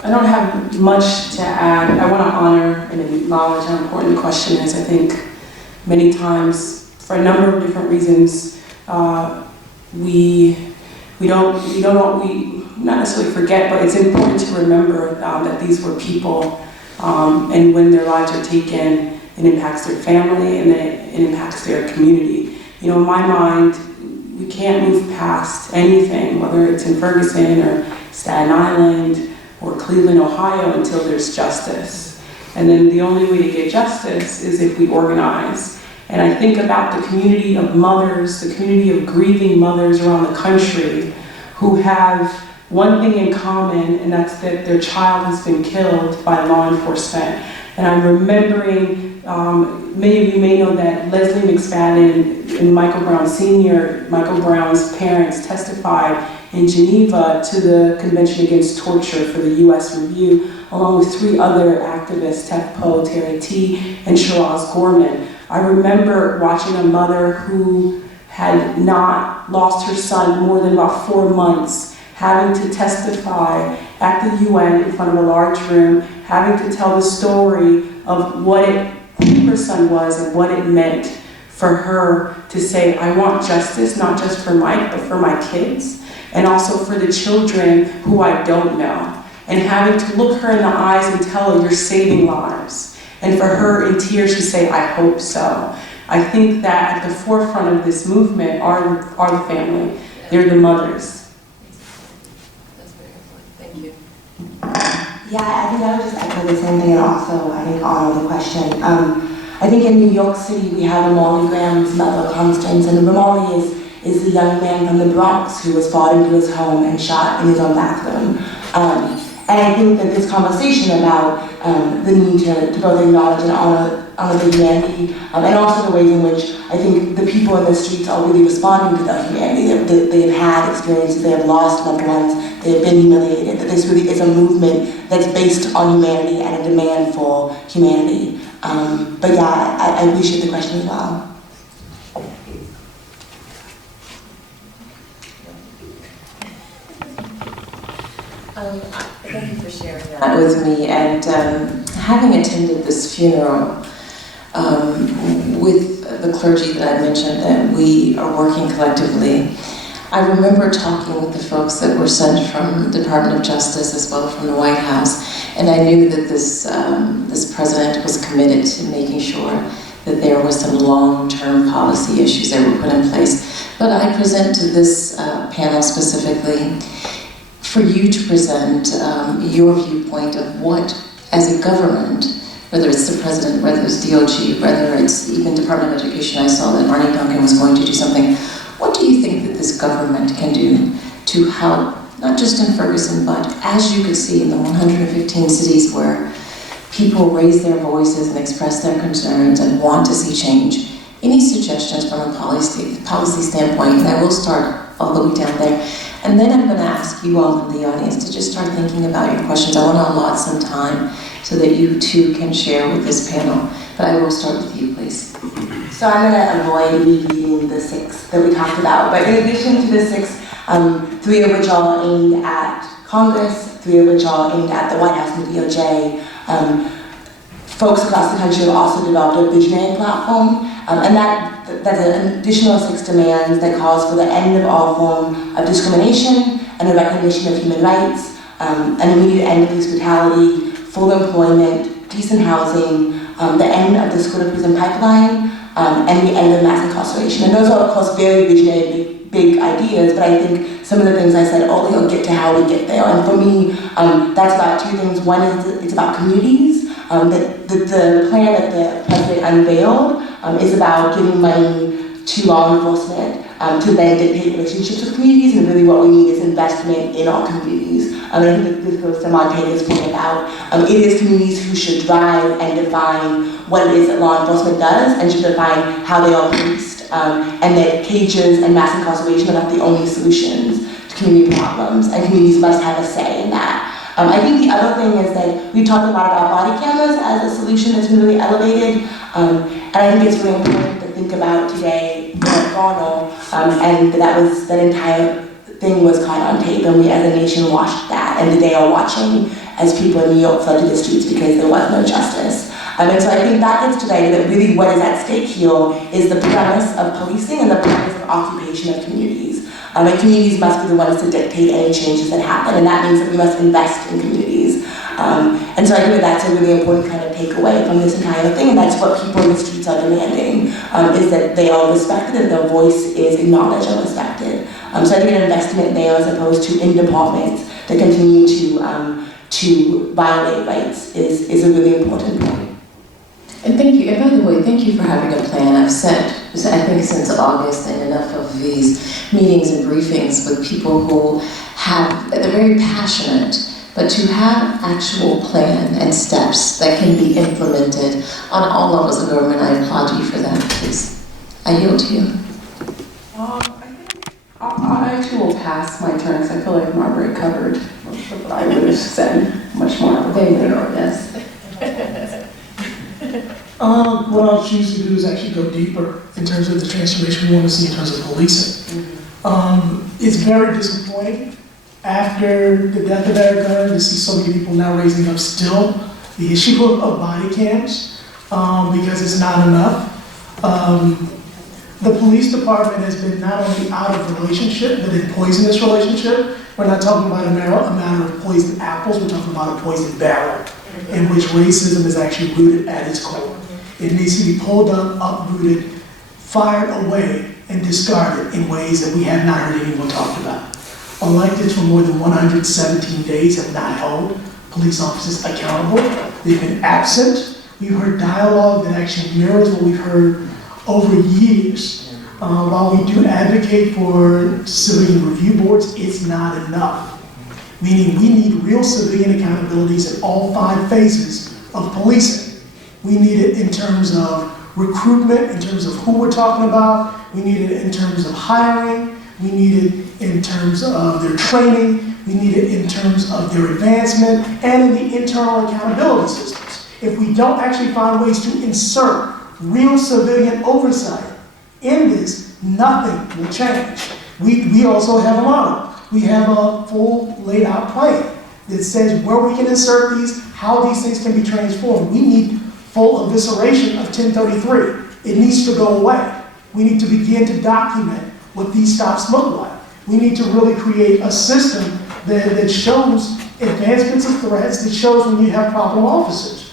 I don't have much to add. I want to honor and acknowledge how important the question is. I think many times, for a number of different reasons, we not necessarily forget, but it's important to remember that these were people, and when their lives are taken, it impacts their family and it impacts their community. You know, in my mind, we can't move past anything, whether it's in Ferguson or Staten Island or Cleveland, Ohio, until there's justice. And then the only way to get justice is if we organize. And I think about the community of mothers, the community of grieving mothers around the country who have one thing in common, and that's that their child has been killed by law enforcement. And I'm remembering, many of you may know that Leslie McSpadden and Michael Brown Sr., Michael Brown's parents, testified in Geneva to the Convention Against Torture for the U.S. Review, along with 3 other activists, Tef Poe, Terry T., and Shiraz Gorman. I remember watching a mother who had not lost her son more than about 4 months, having to testify at the UN in front of a large room, having to tell the story of who her son was and what it meant for her to say, I want justice, not just for Mike, but for my kids, and also for the children who I don't know. And having to look her in the eyes and tell her, you're saving lives. And for her in tears to say, I hope so. I think that at the forefront of this movement are the family. They're the mothers. That's very important. Thank you. Yeah, I think I would just echo the same thing and also, I think, honor the question. I think in New York City we have Ramali Graham's mother, Constance, and Ramali is the young man from the Bronx who was fought into his home and shot in his own bathroom. And I think that this conversation about the need to both acknowledge and honor the humanity, and also the ways in which I think the people in the streets are really responding to that humanity. They have had experiences, they have lost loved ones, they have been humiliated, that this really is a movement that's based on humanity and a demand for humanity. But yeah, I appreciate the question as well. Thank you for sharing that with me. And having attended this funeral with the clergy that I mentioned that we are working collectively, I remember talking with the folks that were sent from the Department of Justice as well from the White House, and I knew that this president was committed to making sure that there were some long-term policy issues that were put in place. But I present to this panel specifically for you to present your viewpoint of what, as a government, whether it's the president, whether it's DOG, whether it's even Department of Education, I saw that Arnie Duncan was going to do something. What do you think that this government can do to help, not just in Ferguson, but as you could see in the 115 cities where people raise their voices and express their concerns and want to see change? Any suggestions from a policy standpoint? And I will start all the way down there. And then I'm going to ask you all in the audience to just start thinking about your questions. I want to allot some time so that you too can share with this panel. But I will start with you, please. So I'm going to avoid rereading the 6 that we talked about, but in addition to the 6, 3 of which are aimed at Congress, 3 of which are aimed at the White House and the DOJ, folks across the country have also developed a visionary platform, and that's an additional 6 demands that calls for the end of all form of discrimination and the recognition of human rights, an immediate end to police brutality, full employment, decent housing, the end of the school-to-prison pipeline, and the end of mass incarceration. And those are, of course, very visionary, big ideas, but I think some of the things I said earlier will get to how we get there. And for me, that's about 2 things. One is it's about communities. The plan that the president unveiled is about giving money to law enforcement to then dictate relationships with communities, and really what we need is investment in our communities. I think that this goes to Montega's point about it is communities who should drive and define what it is that law enforcement does and should define how they are policed, and that cages and mass incarceration are not the only solutions to community problems, and communities must have a say in that. I think the other thing is that we talked a lot about body cameras as a solution that's been really elevated, and I think it's really important to think about today at Garnell, and that entire thing was caught on tape, and we as a nation watched that, and today are watching as people in New York fled to the streets because there was no justice. And so I think that gets to the idea that really what is at stake here is the premise of policing and the premise of occupation of communities. And communities must be the ones to dictate any changes that happen, and that means that we must invest in communities. And so I think that that's a really important kind of takeaway from this entire thing, and that's what people in the streets are demanding, is that they are respected and their voice is acknowledged and respected. So I think an investment there as opposed to in departments that continue to violate rights is a really important point. And thank you, and by the way, thank you for having a plan. I've said, I think since August, and enough of these meetings and briefings with people who they're very passionate, but to have actual plan and steps that can be implemented on all levels of government, I applaud you for that, please. I yield to you. I too will pass my turn because I feel like Margaret covered most of what I would have said much more. Yes. What I'll choose to do is actually go deeper in terms of the transformation we want to see in terms of policing. It's very disappointing after the death of Eric Garner to see so many people now raising up still the issue of body cams because it's not enough. The police department has been not only out of relationship, but in poisonous relationship. We're not talking about a matter of poisoned apples, we're talking about a poisoned barrel in which racism is actually rooted at its core. It needs to be pulled up, uprooted, fired away, and discarded in ways that we have not heard anyone talk about. Electeds for more than 117 days have not held police officers accountable. They've been absent. We've heard dialogue that actually mirrors what we've heard over years. While we do advocate for civilian review boards, it's not enough. Meaning we need real civilian accountabilities at all 5 phases of policing. We need it in terms of recruitment, in terms of who we're talking about. We need it in terms of hiring. We need it in terms of their training. We need it in terms of their advancement and in the internal accountability systems. If we don't actually find ways to insert real civilian oversight in this, nothing will change. We also have a model. We have a full laid out plan that says where we can insert these, how these things can be transformed. We need full evisceration of 1033. It needs to go away. We need to begin to document what these stops look like. We need to really create a system that shows advancements of threats, that shows when you have problem officers.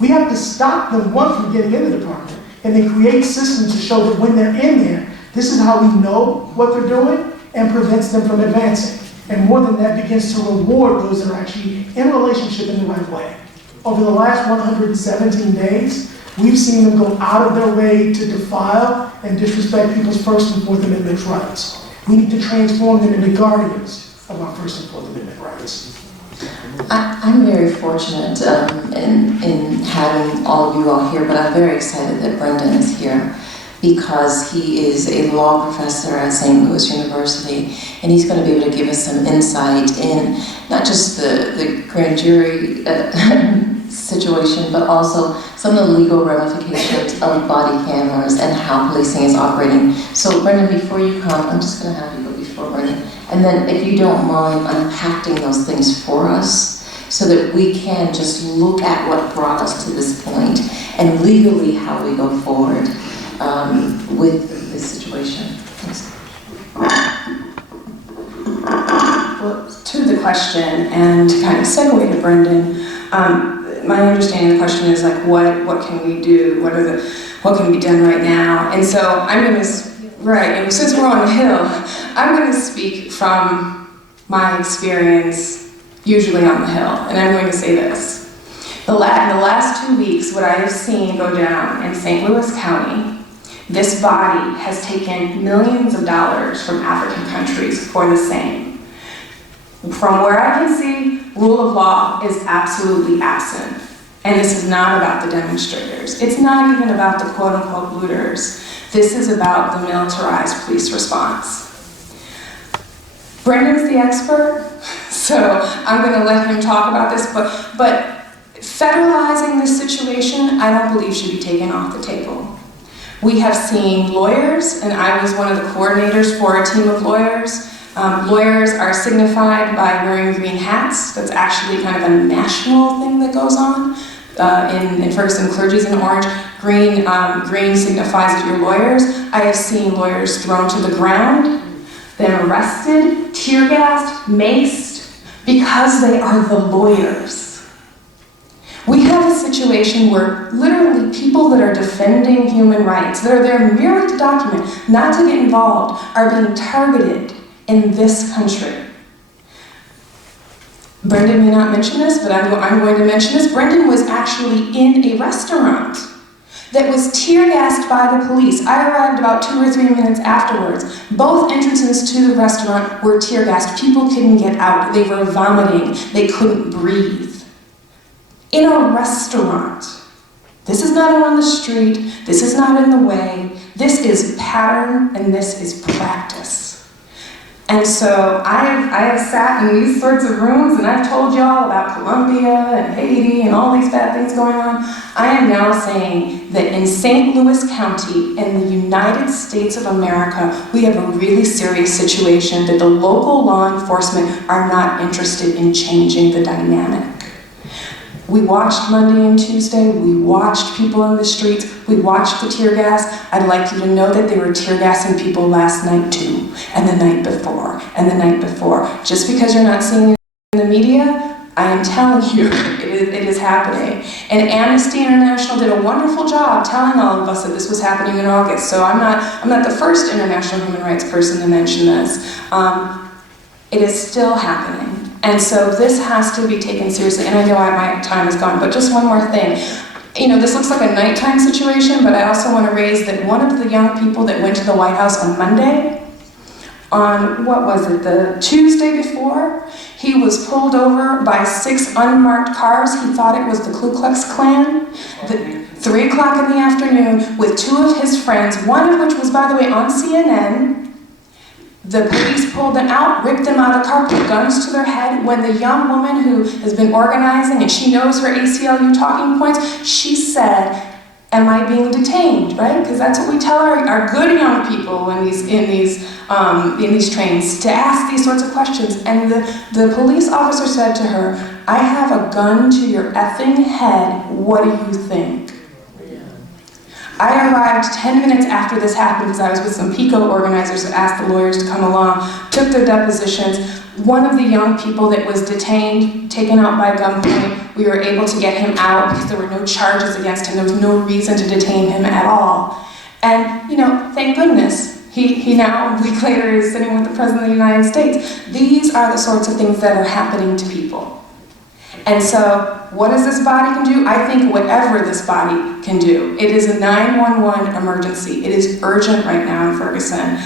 We have to stop them, one, from getting in the department, and then create systems to show that when they're in there, this is how we know what they're doing and prevents them from advancing. And more than that, begins to reward those that are actually in relationship in the right way. Over the last 117 days, we've seen them go out of their way to defile and disrespect people's First and Fourth Amendment rights. We need to transform them into guardians of our First and Fourth Amendment rights. I'm very fortunate in having all of you all here, but I'm very excited that Brendan is here because he is a law professor at St. Louis University, and he's going to be able to give us some insight in not just the grand jury situation, but also some of the legal ramifications of body cameras and how policing is operating. So Brendan, before you come, I'm just going to have you go before Brendan, and then if you don't mind unpacking those things for us so that we can just look at what brought us to this point and legally how we go forward with this situation. Thanks. Well, to the question, and to kind of segue to Brendan, my understanding of the question is like, what can we do? What can be done right now? And so I'm going to, right, and since we're on the Hill, I'm going to speak from my experience, usually on the Hill, and I'm going to say this. In the last 2 weeks, what I have seen go down in St. Louis County, this body has taken millions of dollars from African countries for the same. From where I can see, rule of law is absolutely absent. And this is not about the demonstrators. It's not even about the quote-unquote looters. This is about the militarized police response. Brendan's the expert, so I'm going to let him talk about this, but federalizing this situation, I don't believe should be taken off the table. We have seen lawyers, and I was one of the coordinators for a team of lawyers. Lawyers are signified by wearing green hats. That's actually kind of a national thing that goes on. In Ferguson, clergy's in orange. Green signifies that you're lawyers. I have seen lawyers thrown to the ground, then arrested, tear gassed, maced, because they are the lawyers. We have a situation where literally people that are defending human rights, that are there merely to document, not to get involved, are being targeted in this country. Brendan may not mention this, but I'm going to mention this. Brendan was actually in a restaurant that was tear-gassed by the police. I arrived about 2 or 3 minutes afterwards. Both entrances to the restaurant were tear-gassed. People couldn't get out. They were vomiting. They couldn't breathe. In a restaurant. This is not on the street. This is not in the way. This is pattern and this is practice. And so I have sat in these sorts of rooms and I've told y'all about Colombia and Haiti and all these bad things going on. I am now saying that in St. Louis County, in the United States of America, we have a really serious situation that the local law enforcement are not interested in changing the dynamic. We watched Monday and Tuesday, we watched people in the streets, we watched the tear gas. I'd like you to know that they were tear gassing people last night too, and the night before, and the night before. Just because you're not seeing it in the media, I am telling you, it is happening. And Amnesty International did a wonderful job telling all of us that this was happening in August. So I'm not the first international human rights person to mention this. It is still happening. And so this has to be taken seriously, and I know my time is gone, but just one more thing. You know, this looks like a nighttime situation, but I also want to raise that one of the young people that went to the White House on Monday, on, what was it, the Tuesday before, he was pulled over by 6 unmarked cars. He thought it was the Ku Klux Klan. 3 o'clock in the afternoon with 2 of his friends, one of which was, by the way, on CNN. The police pulled them out, ripped them out of the car, put guns to their head. When the young woman who has been organizing and she knows her ACLU talking points, she said, "Am I being detained?" Right? Because that's what we tell our good young people in these trains, to ask these sorts of questions. And the police officer said to her, "I have a gun to your effing head. What do you think?" I arrived 10 minutes after this happened because I was with some PICO organizers that asked the lawyers to come along, took their depositions. One of the young people that was detained, taken out by gunpoint, we were able to get him out because there were no charges against him. There was no reason to detain him at all. And, you know, thank goodness, he now, a week later, is sitting with the President of the United States. These are the sorts of things that are happening to people. And so, what does this body can do? I think whatever this body can do. It is a 911 emergency. It is urgent right now in Ferguson.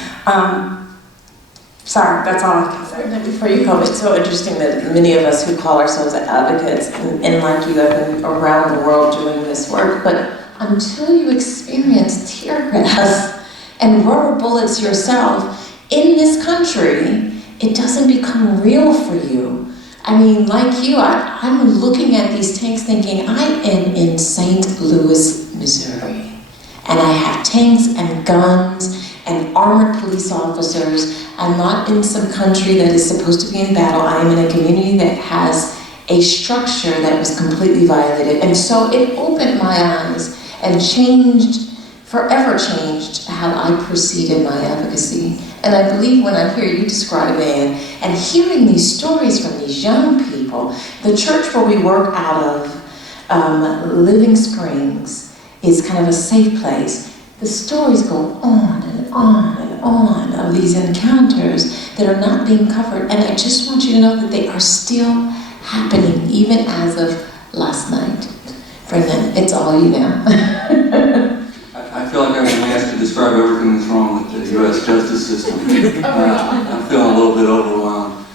Sorry, that's all I can say. Before you go, it's so interesting that many of us who call ourselves advocates, and like you, have been around the world doing this work, but until you experience tear gas and rubber bullets yourself in this country, it doesn't become real for you. I mean, like you, I'm looking at these tanks thinking, I am in St. Louis, Missouri. And I have tanks and guns and armored police officers. I'm not in some country that is supposed to be in battle. I am in a community that has a structure that was completely violated. And so it opened my eyes and forever changed how I proceeded my advocacy. And I believe when I hear you describing and hearing these stories from these young people, the church where we work out of, Living Springs, is kind of a safe place. The stories go on and on and on of these encounters that are not being covered. And I just want you to know that they are still happening, even as of last night. Brendan, it's all you now. I feel like I've been asked to describe everything that's wrong with the U.S. justice system. I'm feeling a little bit overwhelmed.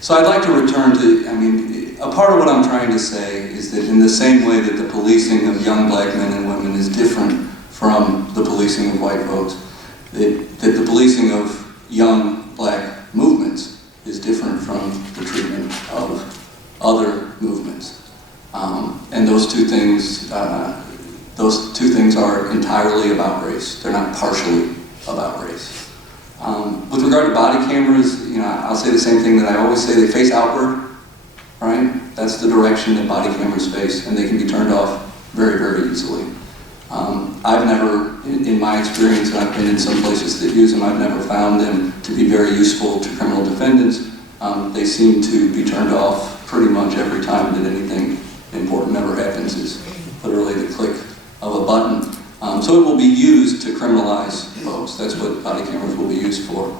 So I'd like to return to, a part of what I'm trying to say is that in the same way that the policing of young black men and women is different from the policing of white folks, that the policing of young black movements is different from the treatment of other movements. And those two things are entirely about race. They're not partially about race. With regard to body cameras, I'll say the same thing that I always say: they face outward, right? That's the direction that body cameras face, and they can be turned off very, very easily. I've never, in my experience, and I've been in some places that use them, I've never found them to be very useful to criminal defendants. They seem to be turned off pretty much every time that anything important ever happens. Is literally the click of a button. So it will be used to criminalize folks. That's what body cameras will be used for.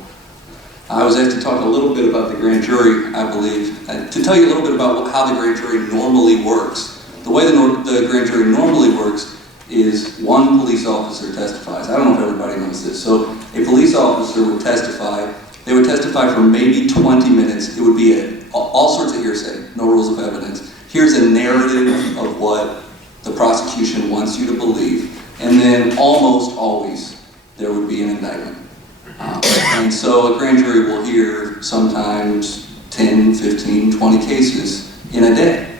I was asked to talk a little bit about the grand jury, I believe, to tell you a little bit about how the grand jury normally works. The way the grand jury normally works is one police officer testifies. I don't know if everybody knows this. So a police officer would testify. They would testify for maybe 20 minutes. It would be all sorts of hearsay, no rules of evidence. Here's a narrative of what the prosecution wants you to believe, and then almost always there would be an indictment. And so a grand jury will hear sometimes 10, 15, 20 cases in a day.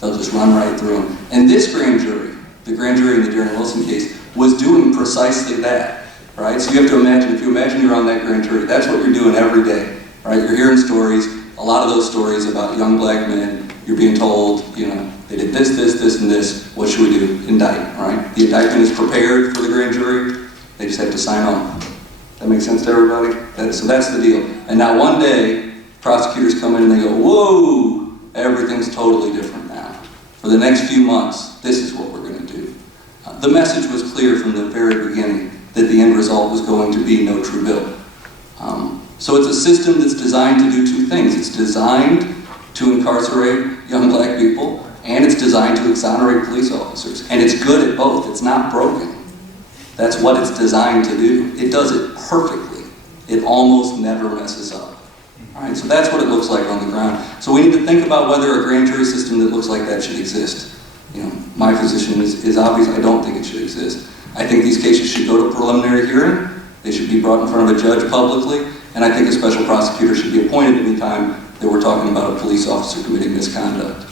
They'll just run right through them. And this grand jury, the grand jury in the Darren Wilson case, was doing precisely that, right? So you have to imagine, if you imagine you're on that grand jury, that's what you're doing every day, right? You're hearing stories, a lot of those stories about young black men. You're being told, they did this, this, this, and this. What should we do? Indict, right? The indictment is prepared for the grand jury. They just have to sign on. That makes sense to everybody? So that's the deal. And now one day, prosecutors come in and they go, whoa, everything's totally different now. For the next few months, this is what we're going to do. The message was clear from the very beginning that the end result was going to be no true bill. So it's a system that's designed to do two things. It's designed to incarcerate young black people, and it's designed to exonerate police officers. And it's good at both. It's not broken. That's what it's designed to do. It does it perfectly. It almost never messes up. All right, so that's what it looks like on the ground. So we need to think about whether a grand jury system that looks like that should exist. My position is obvious. I don't think it should exist. I think these cases should go to preliminary hearing. They should be brought in front of a judge publicly. And I think a special prosecutor should be appointed any time that we're talking about a police officer committing misconduct.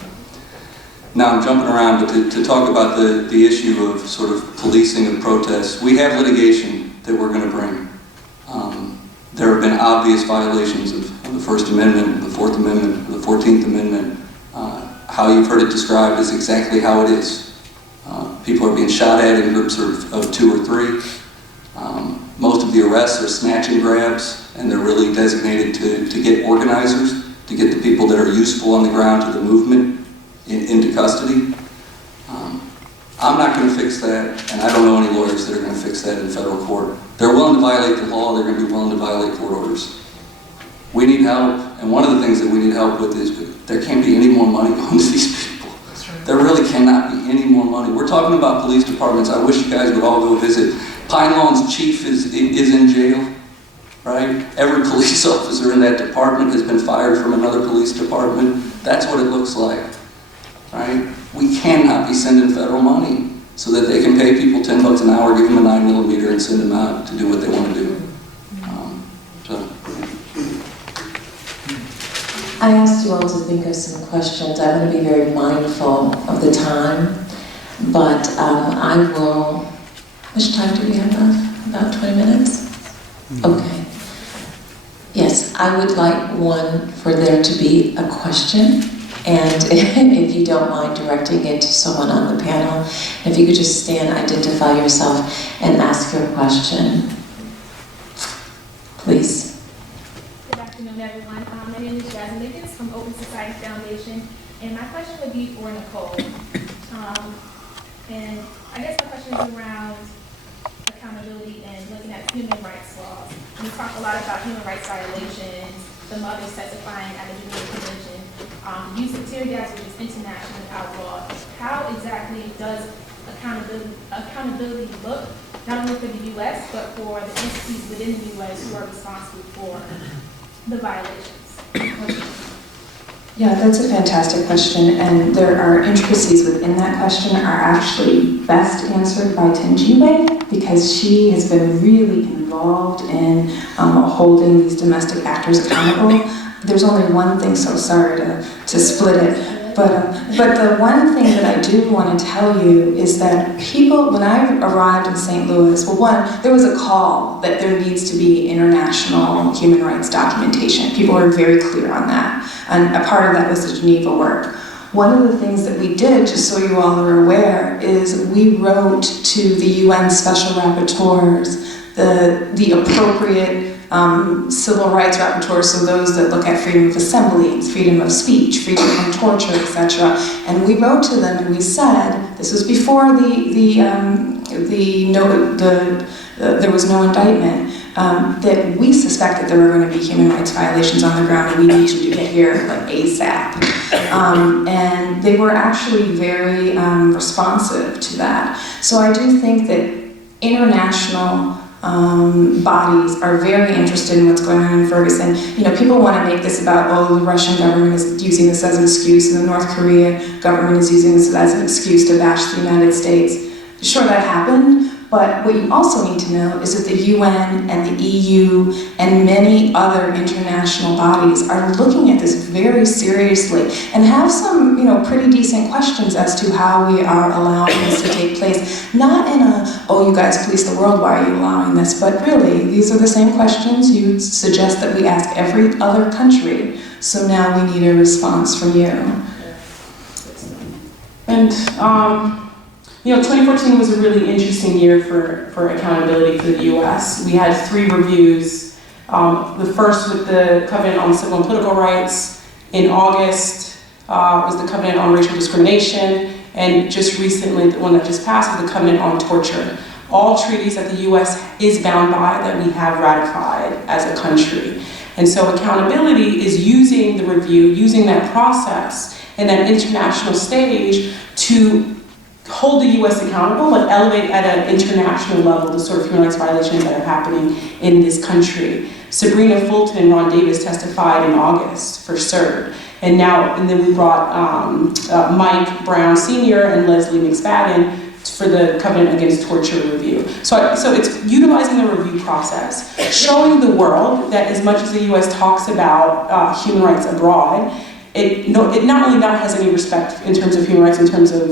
Now I'm jumping around, but to talk about the issue of sort of policing of protests, we have litigation that we're going to bring. There have been obvious violations of the First Amendment, the Fourth Amendment, the 14th Amendment. How you've heard it described is exactly how it is. People are being shot at in groups of 2 or 3. Most of the arrests are snatch and grabs, and they're really designated to get organizers, to get the people that are useful on the ground to the movement into custody. I'm not going to fix that, and I don't know any lawyers that are going to fix that in federal court. They're willing to violate the law, they're going to be willing to violate court orders. We need help, and one of the things that we need help with is there can't be any more money going to these people. There really cannot be any more money. We're talking about police departments. I wish you guys would all go visit. Pine Lawn's chief is in jail, right? Every police officer in that department has been fired from another police department. That's what it looks like, right? We cannot be sending federal money so that they can pay people $10 an hour, give them a 9mm, and send them out to do what they want to do. I asked you all to think of some questions. I want to be very mindful of the time, but I will. How much time do we have left? About 20 minutes? Okay. Yes, I would like for there to be a question, and if you don't mind directing it to someone on the panel, if you could just stand, identify yourself, and ask your question. Please. Good afternoon, everyone. My name is Jasmine Liggins from Open Society Foundation, and my question would be for Nicole. And I guess my question is around accountability and looking at human rights laws. We talk a lot about human rights violations, the mothers testifying at the Geneva Convention, use of tear gas, which is internationally outlawed. How exactly does accountability look, not only for the U.S., but for the entities within the U.S. who are responsible for the violations? Yeah, that's a fantastic question, and there are intricacies within that question are actually best answered by Tenjiwe, because she has been really involved in holding these domestic actors accountable. There's only one thing, so sorry to split it, but the one thing that I do want to tell you is that people, when I arrived in St. Louis, well, one, there was a call that there needs to be international human rights documentation. People were very clear on that. And a part of that was the Geneva work. One of the things that we did, just so you all are aware, is we wrote to the UN Special Rapporteurs, the appropriate civil rights rapporteurs, so those that look at freedom of assembly, freedom of speech, freedom from torture, etc. And we wrote to them and we said, this was before there was no indictment, that we suspect that there were going to be human rights violations on the ground and we need you to get here like ASAP. And they were actually very responsive to that. So I do think that international bodies are very interested in what's going on in Ferguson. You know, people want to make this about, oh, the Russian government is using this as an excuse and the North Korea government is using this as an excuse to bash the United States. Sure, that happened. But what you also need to know is that the UN and the EU and many other international bodies are looking at this very seriously and have some, pretty decent questions as to how we are allowing this to take place. Not in a, oh, you guys police the world, why are you allowing this? But really, these are the same questions you suggest that we ask every other country. So now we need a response from you. And 2014 was a really interesting year for accountability for the U.S. We had 3 reviews. The first with the Covenant on Civil and Political Rights. In August was the Covenant on Racial Discrimination. And just recently, the one that just passed was the Covenant on Torture. All treaties that the U.S. is bound by that we have ratified as a country. And so accountability is using the review, using that process and that international stage to hold the U.S. accountable, but elevate at an international level the sort of human rights violations that are happening in this country. Sabrina Fulton and Ron Davis testified in August for CERD. And then we brought Mike Brown Sr. and Leslie McSpadden for the Covenant Against Torture review. So it's utilizing the review process, showing the world that as much as the U.S. talks about human rights abroad, it not only not has any respect in terms of human rights, in terms of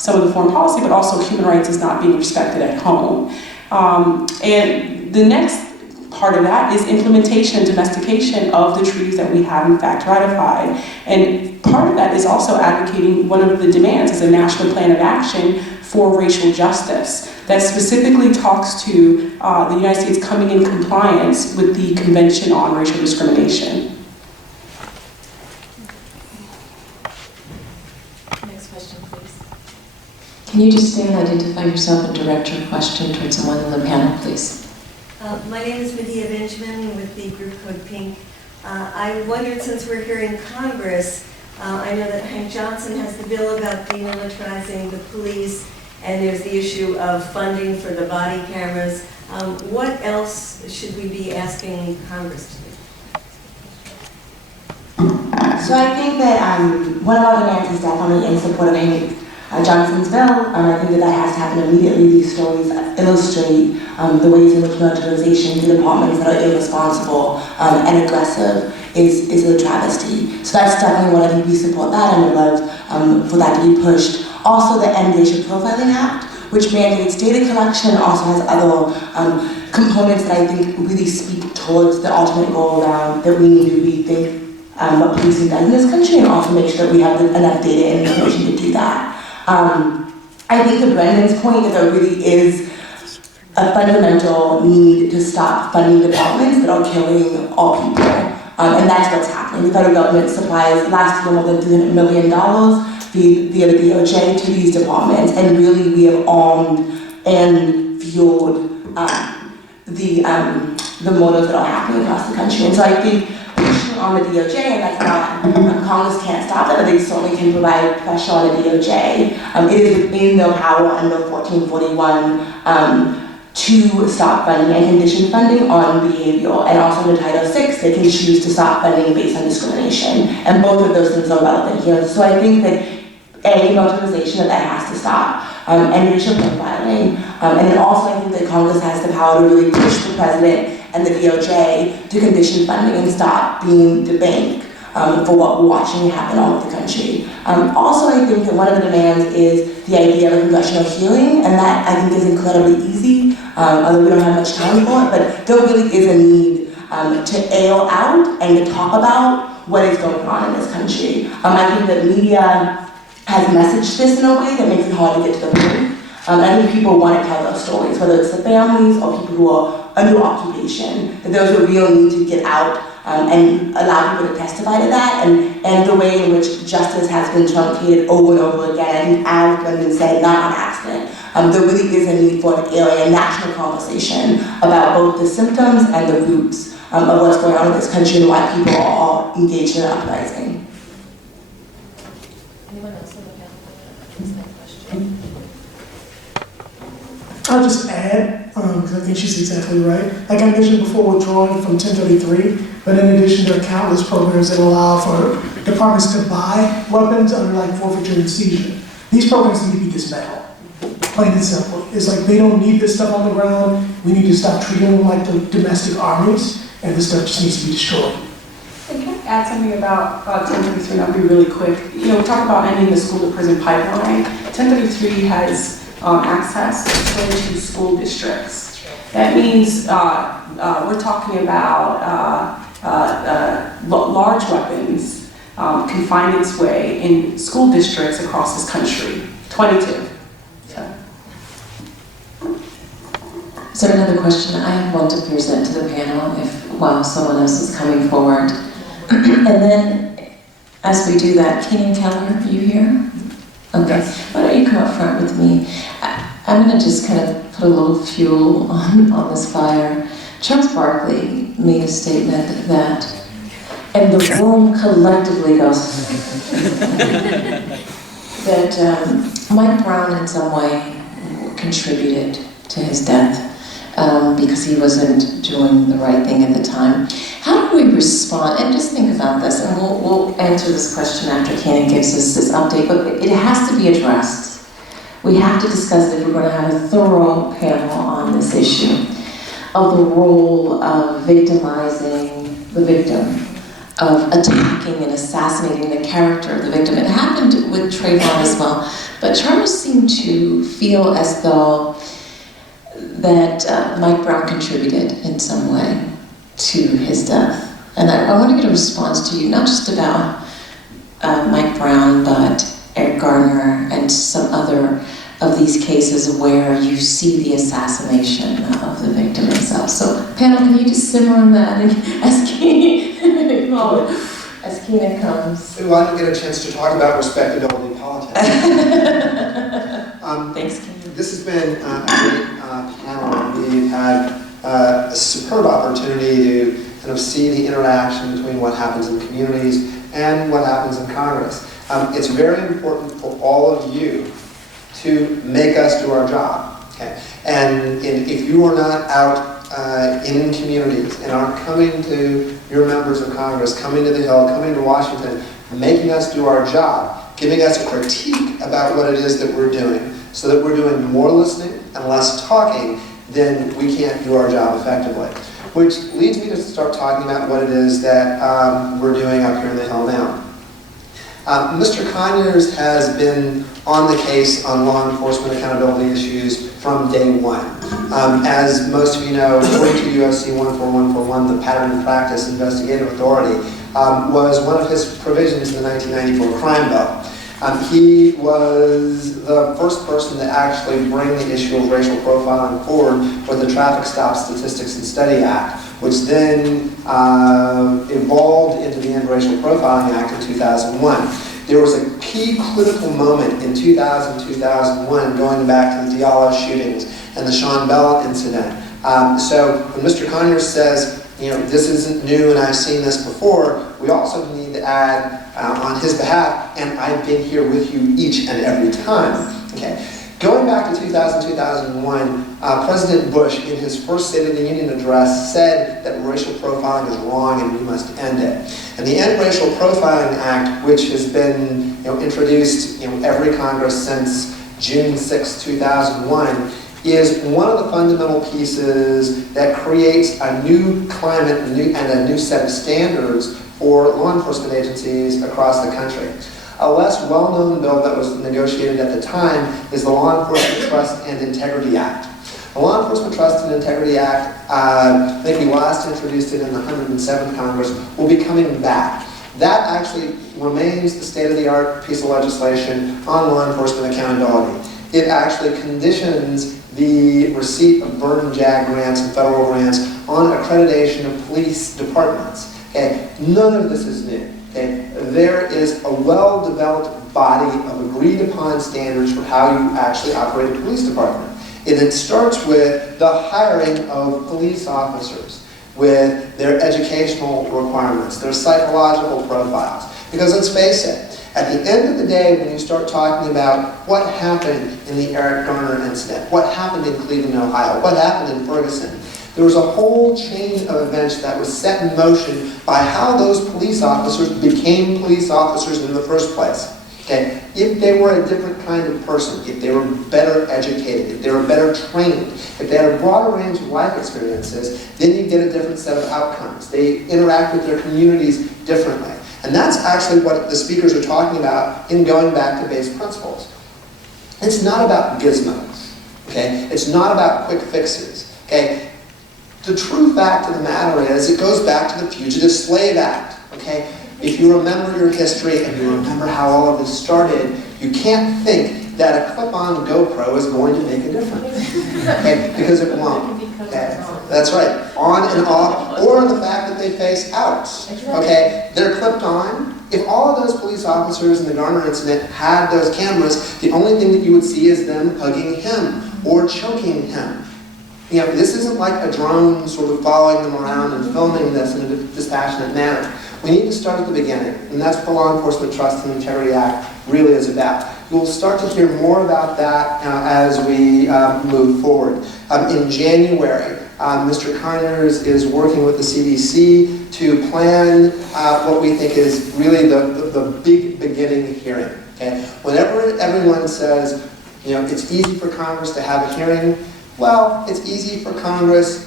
some of the foreign policy, but also human rights is not being respected at home. And the next part of that is implementation and domestication of the treaties that we have in fact ratified. And part of that is also advocating one of the demands is a national plan of action for racial justice that specifically talks to the United States coming in compliance with the Convention on Racial Discrimination. Can you just stand, identify yourself, and direct your question towards someone in the panel, please? My name is Medea Benjamin with the group Code Pink. I wondered, since we're here in Congress, I know that Hank Johnson has the bill about demilitarizing the police, and there's the issue of funding for the body cameras. What else should we be asking Congress to do? So I think that one of our demands is definitely in support of Johnson's bill. I think that has to happen immediately. These stories illustrate the ways in which militarization to departments that are irresponsible and aggressive is a travesty. So that's definitely what I think we support that, and would love for that to be pushed. Also, the End Racial Profiling Act, which mandates data collection and also has other components that I think really speak towards the ultimate goal around that we need to rethink what policing does in this country and also make sure that we have enough data and information to do that. I think to Brendan's point that there really is a fundamental need to stop funding departments that are killing all people. And that's what's happening. The federal government supplies last year more than $300 million via the DOJ to these departments, and really we have armed and fueled the motives that are happening across the country. And so I think pushing on the DOJ, and that's not, Congress can't stop that, but they certainly can provide pressure on the DOJ. It is within their power under 1441 to stop funding and condition funding on behavior, and also under Title VI, they can choose to stop funding based on discrimination, and both of those things are relevant here. So I think that militarization that has to stop, and racial profiling, and then also I think that Congress has the power to really push the president and the DOJ to condition funding and stop being the bank for what we're watching happen all over the country. Also, I think that one of the demands is the idea of a congressional hearing, and that I think is incredibly easy, although we don't have much time for it, but there really is a need to air out and to talk about what is going on in this country. I think that media has messaged this in a way that makes it hard to get to the point. I think people want to tell their stories, whether it's the families or people who are under occupation, that there's a real need to get out and allow people to testify to that, and the way in which justice has been truncated over and over again, and as Brendan said, not on accident. There really is a need for an area, a national conversation about both the symptoms and the roots of what's going on in this country and why people are engaged in an uprising. Anyone else on the panel has that question? I'll just add, because I think she's exactly right. Like I mentioned before, we're drawing from 1033, but in addition, there are countless programs that allow for departments to buy weapons under like forfeiture and seizure. These programs need to be dismantled, plain and simple. It's like they don't need this stuff on the ground. We need to stop treating them like the domestic armies, and this stuff just needs to be destroyed. Can I add something about 1033, and I'll be really quick. You know, we talk about ending the school-to-prison pipeline. 1033 has access to school districts. That means we're talking about large weapons can find its way in school districts across this country. 22. So. Is there another question? I want to present to the panel while someone else is coming forward. And then, as we do that, Keenan Keller, are you here? Okay. Why don't you come up front with me? I'm going to just kind of put a little fuel on this fire. Charles Barkley made a statement that, and the room collectively goes, that Mike Brown in some way contributed to his death because he wasn't doing the right thing at the time. How do we respond? And just think about this, and we'll answer this question after Keenan gives us this update, but it has to be addressed. We have to discuss it if we're going to have a thorough panel on this issue of the role of victimizing the victim, of attacking and assassinating the character of the victim. It happened with Trayvon as well, but Charles seemed to feel as though that Mike Brown contributed in some way to his death. And I want to get a response to you, not just about Mike Brown, but Eric Garner and some other of these cases where you see the assassination of the victim itself. So, panel, can you just simmer on that and as Keenan comes? Well, I didn't get a chance to talk about respectability politics. Thanks, Keenan. This has been a great panel. We've had a superb opportunity to kind of see the interaction between what happens in communities and what happens in Congress. It's very important for all of you to make us do our job. Okay? And if you are not out in communities and aren't coming to your members of Congress, coming to the Hill, coming to Washington, making us do our job, giving us a critique about what it is that we're doing, so that we're doing more listening and less talking, then we can't do our job effectively. Which leads me to start talking about what it is that we're doing up here in the Hill now. Mr. Conyers has been on the case on law enforcement accountability issues from day one. As most of you know, according to USC 14141, the Pattern and Practice Investigative Authority was one of his provisions in the 1994 crime bill. He was the first person to actually bring the issue of racial profiling forward with the Traffic Stop Statistics and Study Act, which then evolved into the Anti-Racial Profiling Act in 2001. There was a key critical moment in 2000-2001 going back to the Diallo shootings and the Sean Bell incident. So when Mr. Conyers says, this isn't new and I've seen this before, we also need to add on his behalf, and I've been here with you each and every time. Okay. Going back to 2000-2001, President Bush, in his first State of the Union address, said that racial profiling is wrong and we must end it. And the Anti-Racial Profiling Act, which has been introduced every Congress since June 6, 2001, is one of the fundamental pieces that creates a new climate and a new set of standards for law enforcement agencies across the country. A less well-known bill that was negotiated at the time is the Law Enforcement Trust and Integrity Act. The Law Enforcement Trust and Integrity Act, I think we last introduced it in the 107th Congress, will be coming back. That actually remains the state-of-the-art piece of legislation on law enforcement accountability. It actually conditions the receipt of burn and JAG grants and federal grants on accreditation of police departments. Okay? None of this is new. Okay? There is a well-developed body of agreed-upon standards for how you actually operate a police department. And it starts with the hiring of police officers, with their educational requirements, their psychological profiles. Because let's face it, at the end of the day, when you start talking about what happened in the Eric Garner incident, what happened in Cleveland, Ohio, what happened in Ferguson, there was a whole chain of events that was set in motion by how those police officers became police officers in the first place. Okay? If they were a different kind of person, if they were better educated, if they were better trained, if they had a broader range of life experiences, then you get a different set of outcomes. They interact with their communities differently. And that's actually what the speakers are talking about in going back to base principles. It's not about gizmos. Okay? It's not about quick fixes. Okay? The true fact of the matter is it goes back to the Fugitive Slave Act. Okay? If you remember your history and you remember how all of this started, you can't think that a clip-on GoPro is going to make a difference. Okay? Because it won't. Okay? That's right. On and off, or the fact that they face outs. Okay? They're clipped on. If all of those police officers in the Garner incident had those cameras, the only thing that you would see is them hugging him or choking him. This isn't like a drone sort of following them around and filming this in a dispassionate manner. We need to start at the beginning, and that's what the Law Enforcement Trust and Integrity Act really is about. You'll start to hear more about that as we move forward. In January, Mr. Conyers is working with the CDC to plan what we think is really the big beginning hearing. Okay? Whenever everyone says, it's easy for Congress to have a hearing, well, it's easy for Congress's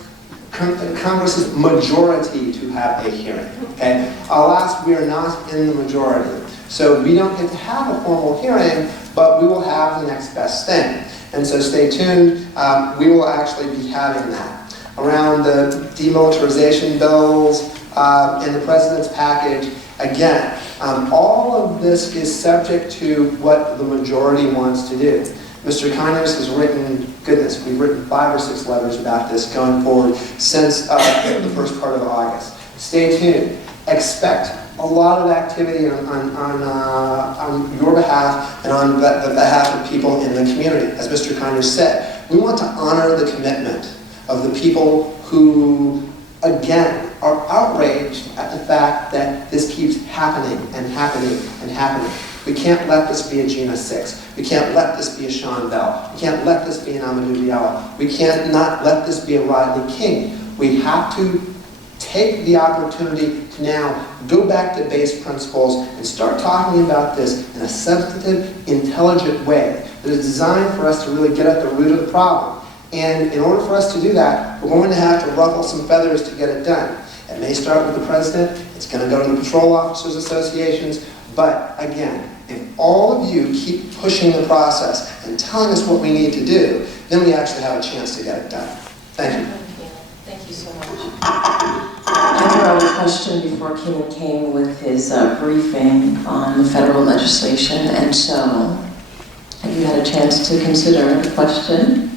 majority to have a hearing. Okay? Alas, we are not in the majority. So we don't get to have a formal hearing, but we will have the next best thing. And so stay tuned, we will actually be having that. Around the demilitarization bills and the President's package, again, all of this is subject to what the majority wants to do. Mr. Conyers has written, goodness, we've written 5 or 6 letters about this going forward since the first part of August. Stay tuned. Expect a lot of activity on your behalf and on the behalf of people in the community. As Mr. Conyers said, we want to honor the commitment of the people who, again, are outraged at the fact that this keeps happening and happening and happening. We can't let this be a Gina 6. We can't let this be a Sean Bell. We can't let this be an Amadou Diallo. We can't not let this be a Rodney King. We have to take the opportunity to to now go back to base principles and start talking about this in a substantive, intelligent way that is designed for us to really get at the root of the problem. And in order for us to do that, we're going to have to ruffle some feathers to get it done. It may start with the president, it's going to go to the patrol officers associations, but again, if all of you keep pushing the process and telling us what we need to do, then we actually have a chance to get it done. Thank you. Thank you so much. I threw out a question before King came with his briefing on the federal legislation, and so have you had a chance to consider the question?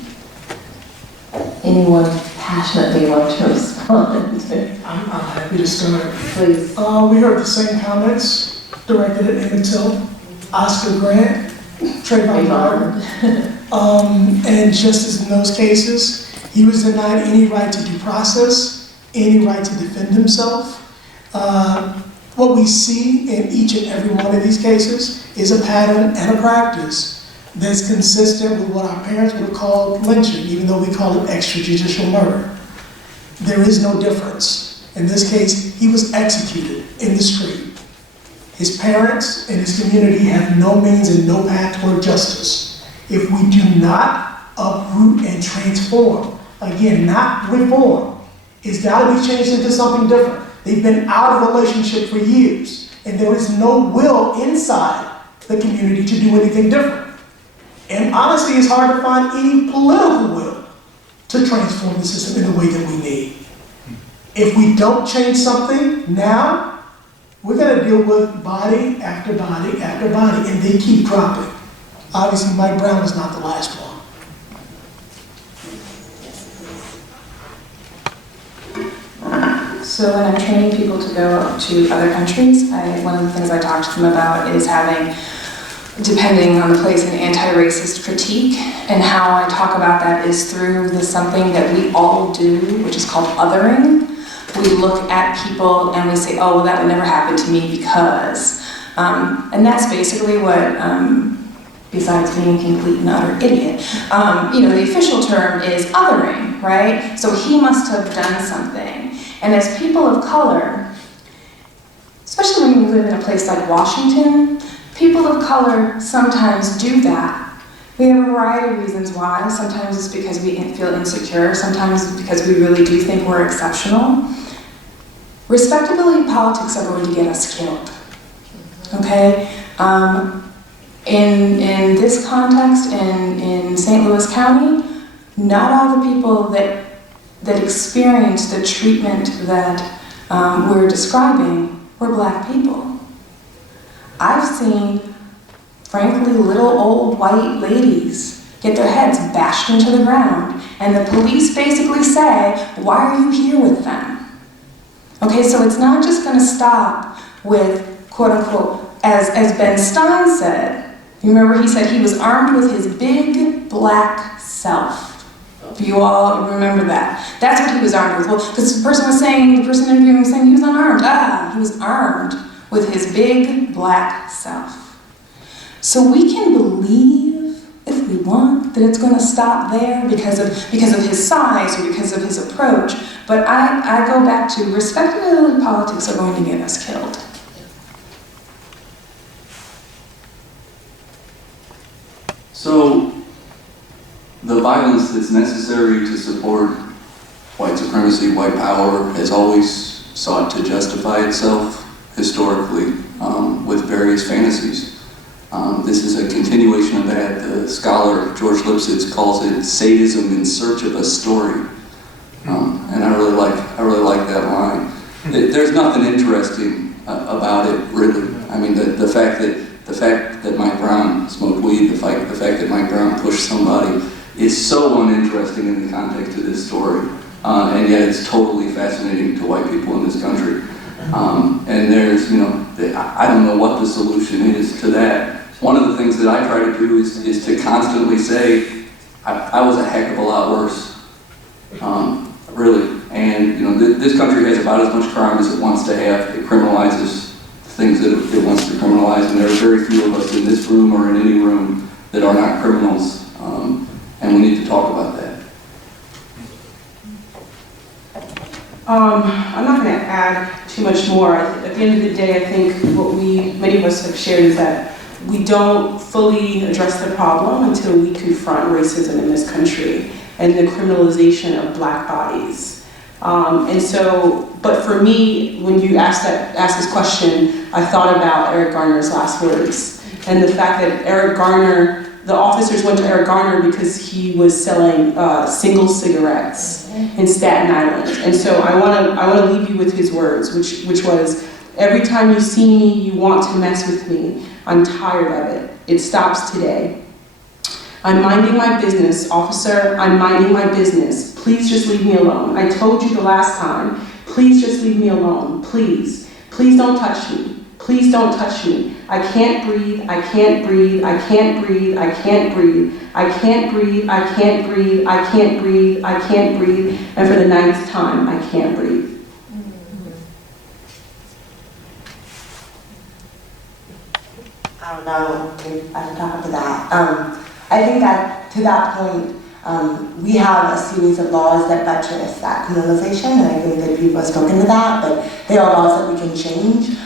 Anyone passionately want to respond? I'm happy to start. Please. We heard the same comments directed at Emmett Till, Oscar Grant, Trayvon Martin. And just as in those cases, he was denied any right to due process, any right to defend himself. What we see in each and every one of these cases is a pattern and a practice that's consistent with what our parents would have called lynching, even though we call it extrajudicial murder. There is no difference. In this case, he was executed in the street. His parents and his community have no means and no path toward justice. If we do not uproot and transform, again, not reform, it's got to be changed into something different. They've been out of relationship for years, and there is no will inside the community to do anything different. And honestly, it's hard to find any political will to transform the system in the way that we need. If we don't change something now, we're going to deal with body after body after body, and they keep dropping. Obviously, Mike Brown was not the last one. So when I'm training people to go to other countries, one of the things I talk to them about is having, depending on the place, an anti-racist critique, and how I talk about that is through something that we all do, which is called othering. We look at people and we say, oh, well, that would never happen to me because, and that's basically what, besides being a complete and utter idiot, the official term is othering, right? So he must have done something. And as people of color, especially when you live in a place like Washington, people of color sometimes do that. We have a variety of reasons why. Sometimes it's because we feel insecure. Sometimes it's because we really do think we're exceptional. Respectability politics are going to get us killed, okay? In this context, in St. Louis County, not all the people that experienced the treatment that we're describing were black people. I've seen, frankly, little old white ladies get their heads bashed into the ground, and the police basically say, why are you here with them? Okay, so it's not just going to stop with, quote unquote, as Ben Stein said, you remember he said he was armed with his big black self. If you all remember that. That's what he was armed with. Well, because the person interviewing was saying he was unarmed. He was armed with his big black self. So we can believe, if we want, that it's going to stop there because of his size or because of his approach. But I go back to respectability politics are going to get us killed. So, the violence that's necessary to support white supremacy, white power, has always sought to justify itself historically with various fantasies. This is a continuation of that. The scholar George Lipsitz calls it sadism in search of a story, and I really like that line. There's nothing interesting about it, really. I mean, the fact that Mike Brown smoked weed, the fact that Mike Brown pushed somebody, is so uninteresting in the context of this story, and yet it's totally fascinating to white people in this country. And there's, I don't know what the solution is to that. One of the things that I try to do is to constantly say, I was a heck of a lot worse, really. And this country has about as much crime as it wants to have. It criminalizes things that it wants to criminalize, and there are very few of us in this room or in any room that are not criminals. And we need to talk about that. I'm not going to add too much more. At the end of the day, I think what many of us have shared is that we don't fully address the problem until we confront racism in this country and the criminalization of Black bodies. But for me, when you asked this question, I thought about Eric Garner's last words and the fact that the officers went to Eric Garner because he was selling single cigarettes in Staten Island. And so I want to leave you with his words, which was, every time you see me, you want to mess with me. I'm tired of it. It stops today. I'm minding my business, officer. I'm minding my business. Please just leave me alone. I told you the last time. Please just leave me alone. Please. Please don't touch me. Please don't touch me. I can't breathe. I can't breathe. I can't breathe. I can't breathe. I can't breathe. I can't breathe. I can't breathe. I can't breathe. And for the 9th time, I can't breathe. I don't know if I can talk about that. I think that to that point, we have a series of laws that buttress that criminalization, and I think that people have spoken to that, but they are laws that we can change.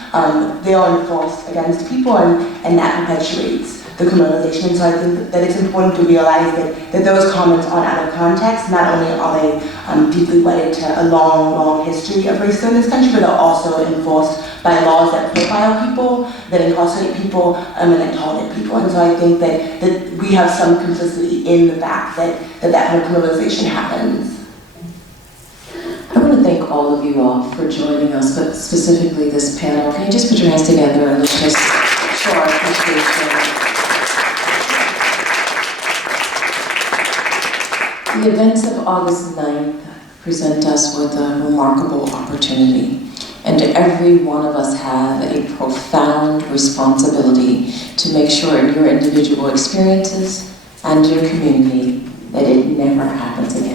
They are enforced against people, and that perpetuates the criminalization. So I think that it's important to realize that those comments aren't out of context. Not only are they deeply wedded to a long, long history of racism in this country, but they're also enforced by laws that profile people, that incarcerate people, and that target people. And so I think that we have some consistency in the fact that kind of criminalization happens. I want to thank all of you all for joining us, but specifically this panel. Can you just put your hands together and let's just show our appreciation. The events of August 9th present us with a remarkable opportunity. And every one of us have a profound responsibility to make sure in your individual experiences and your community that it never happens again.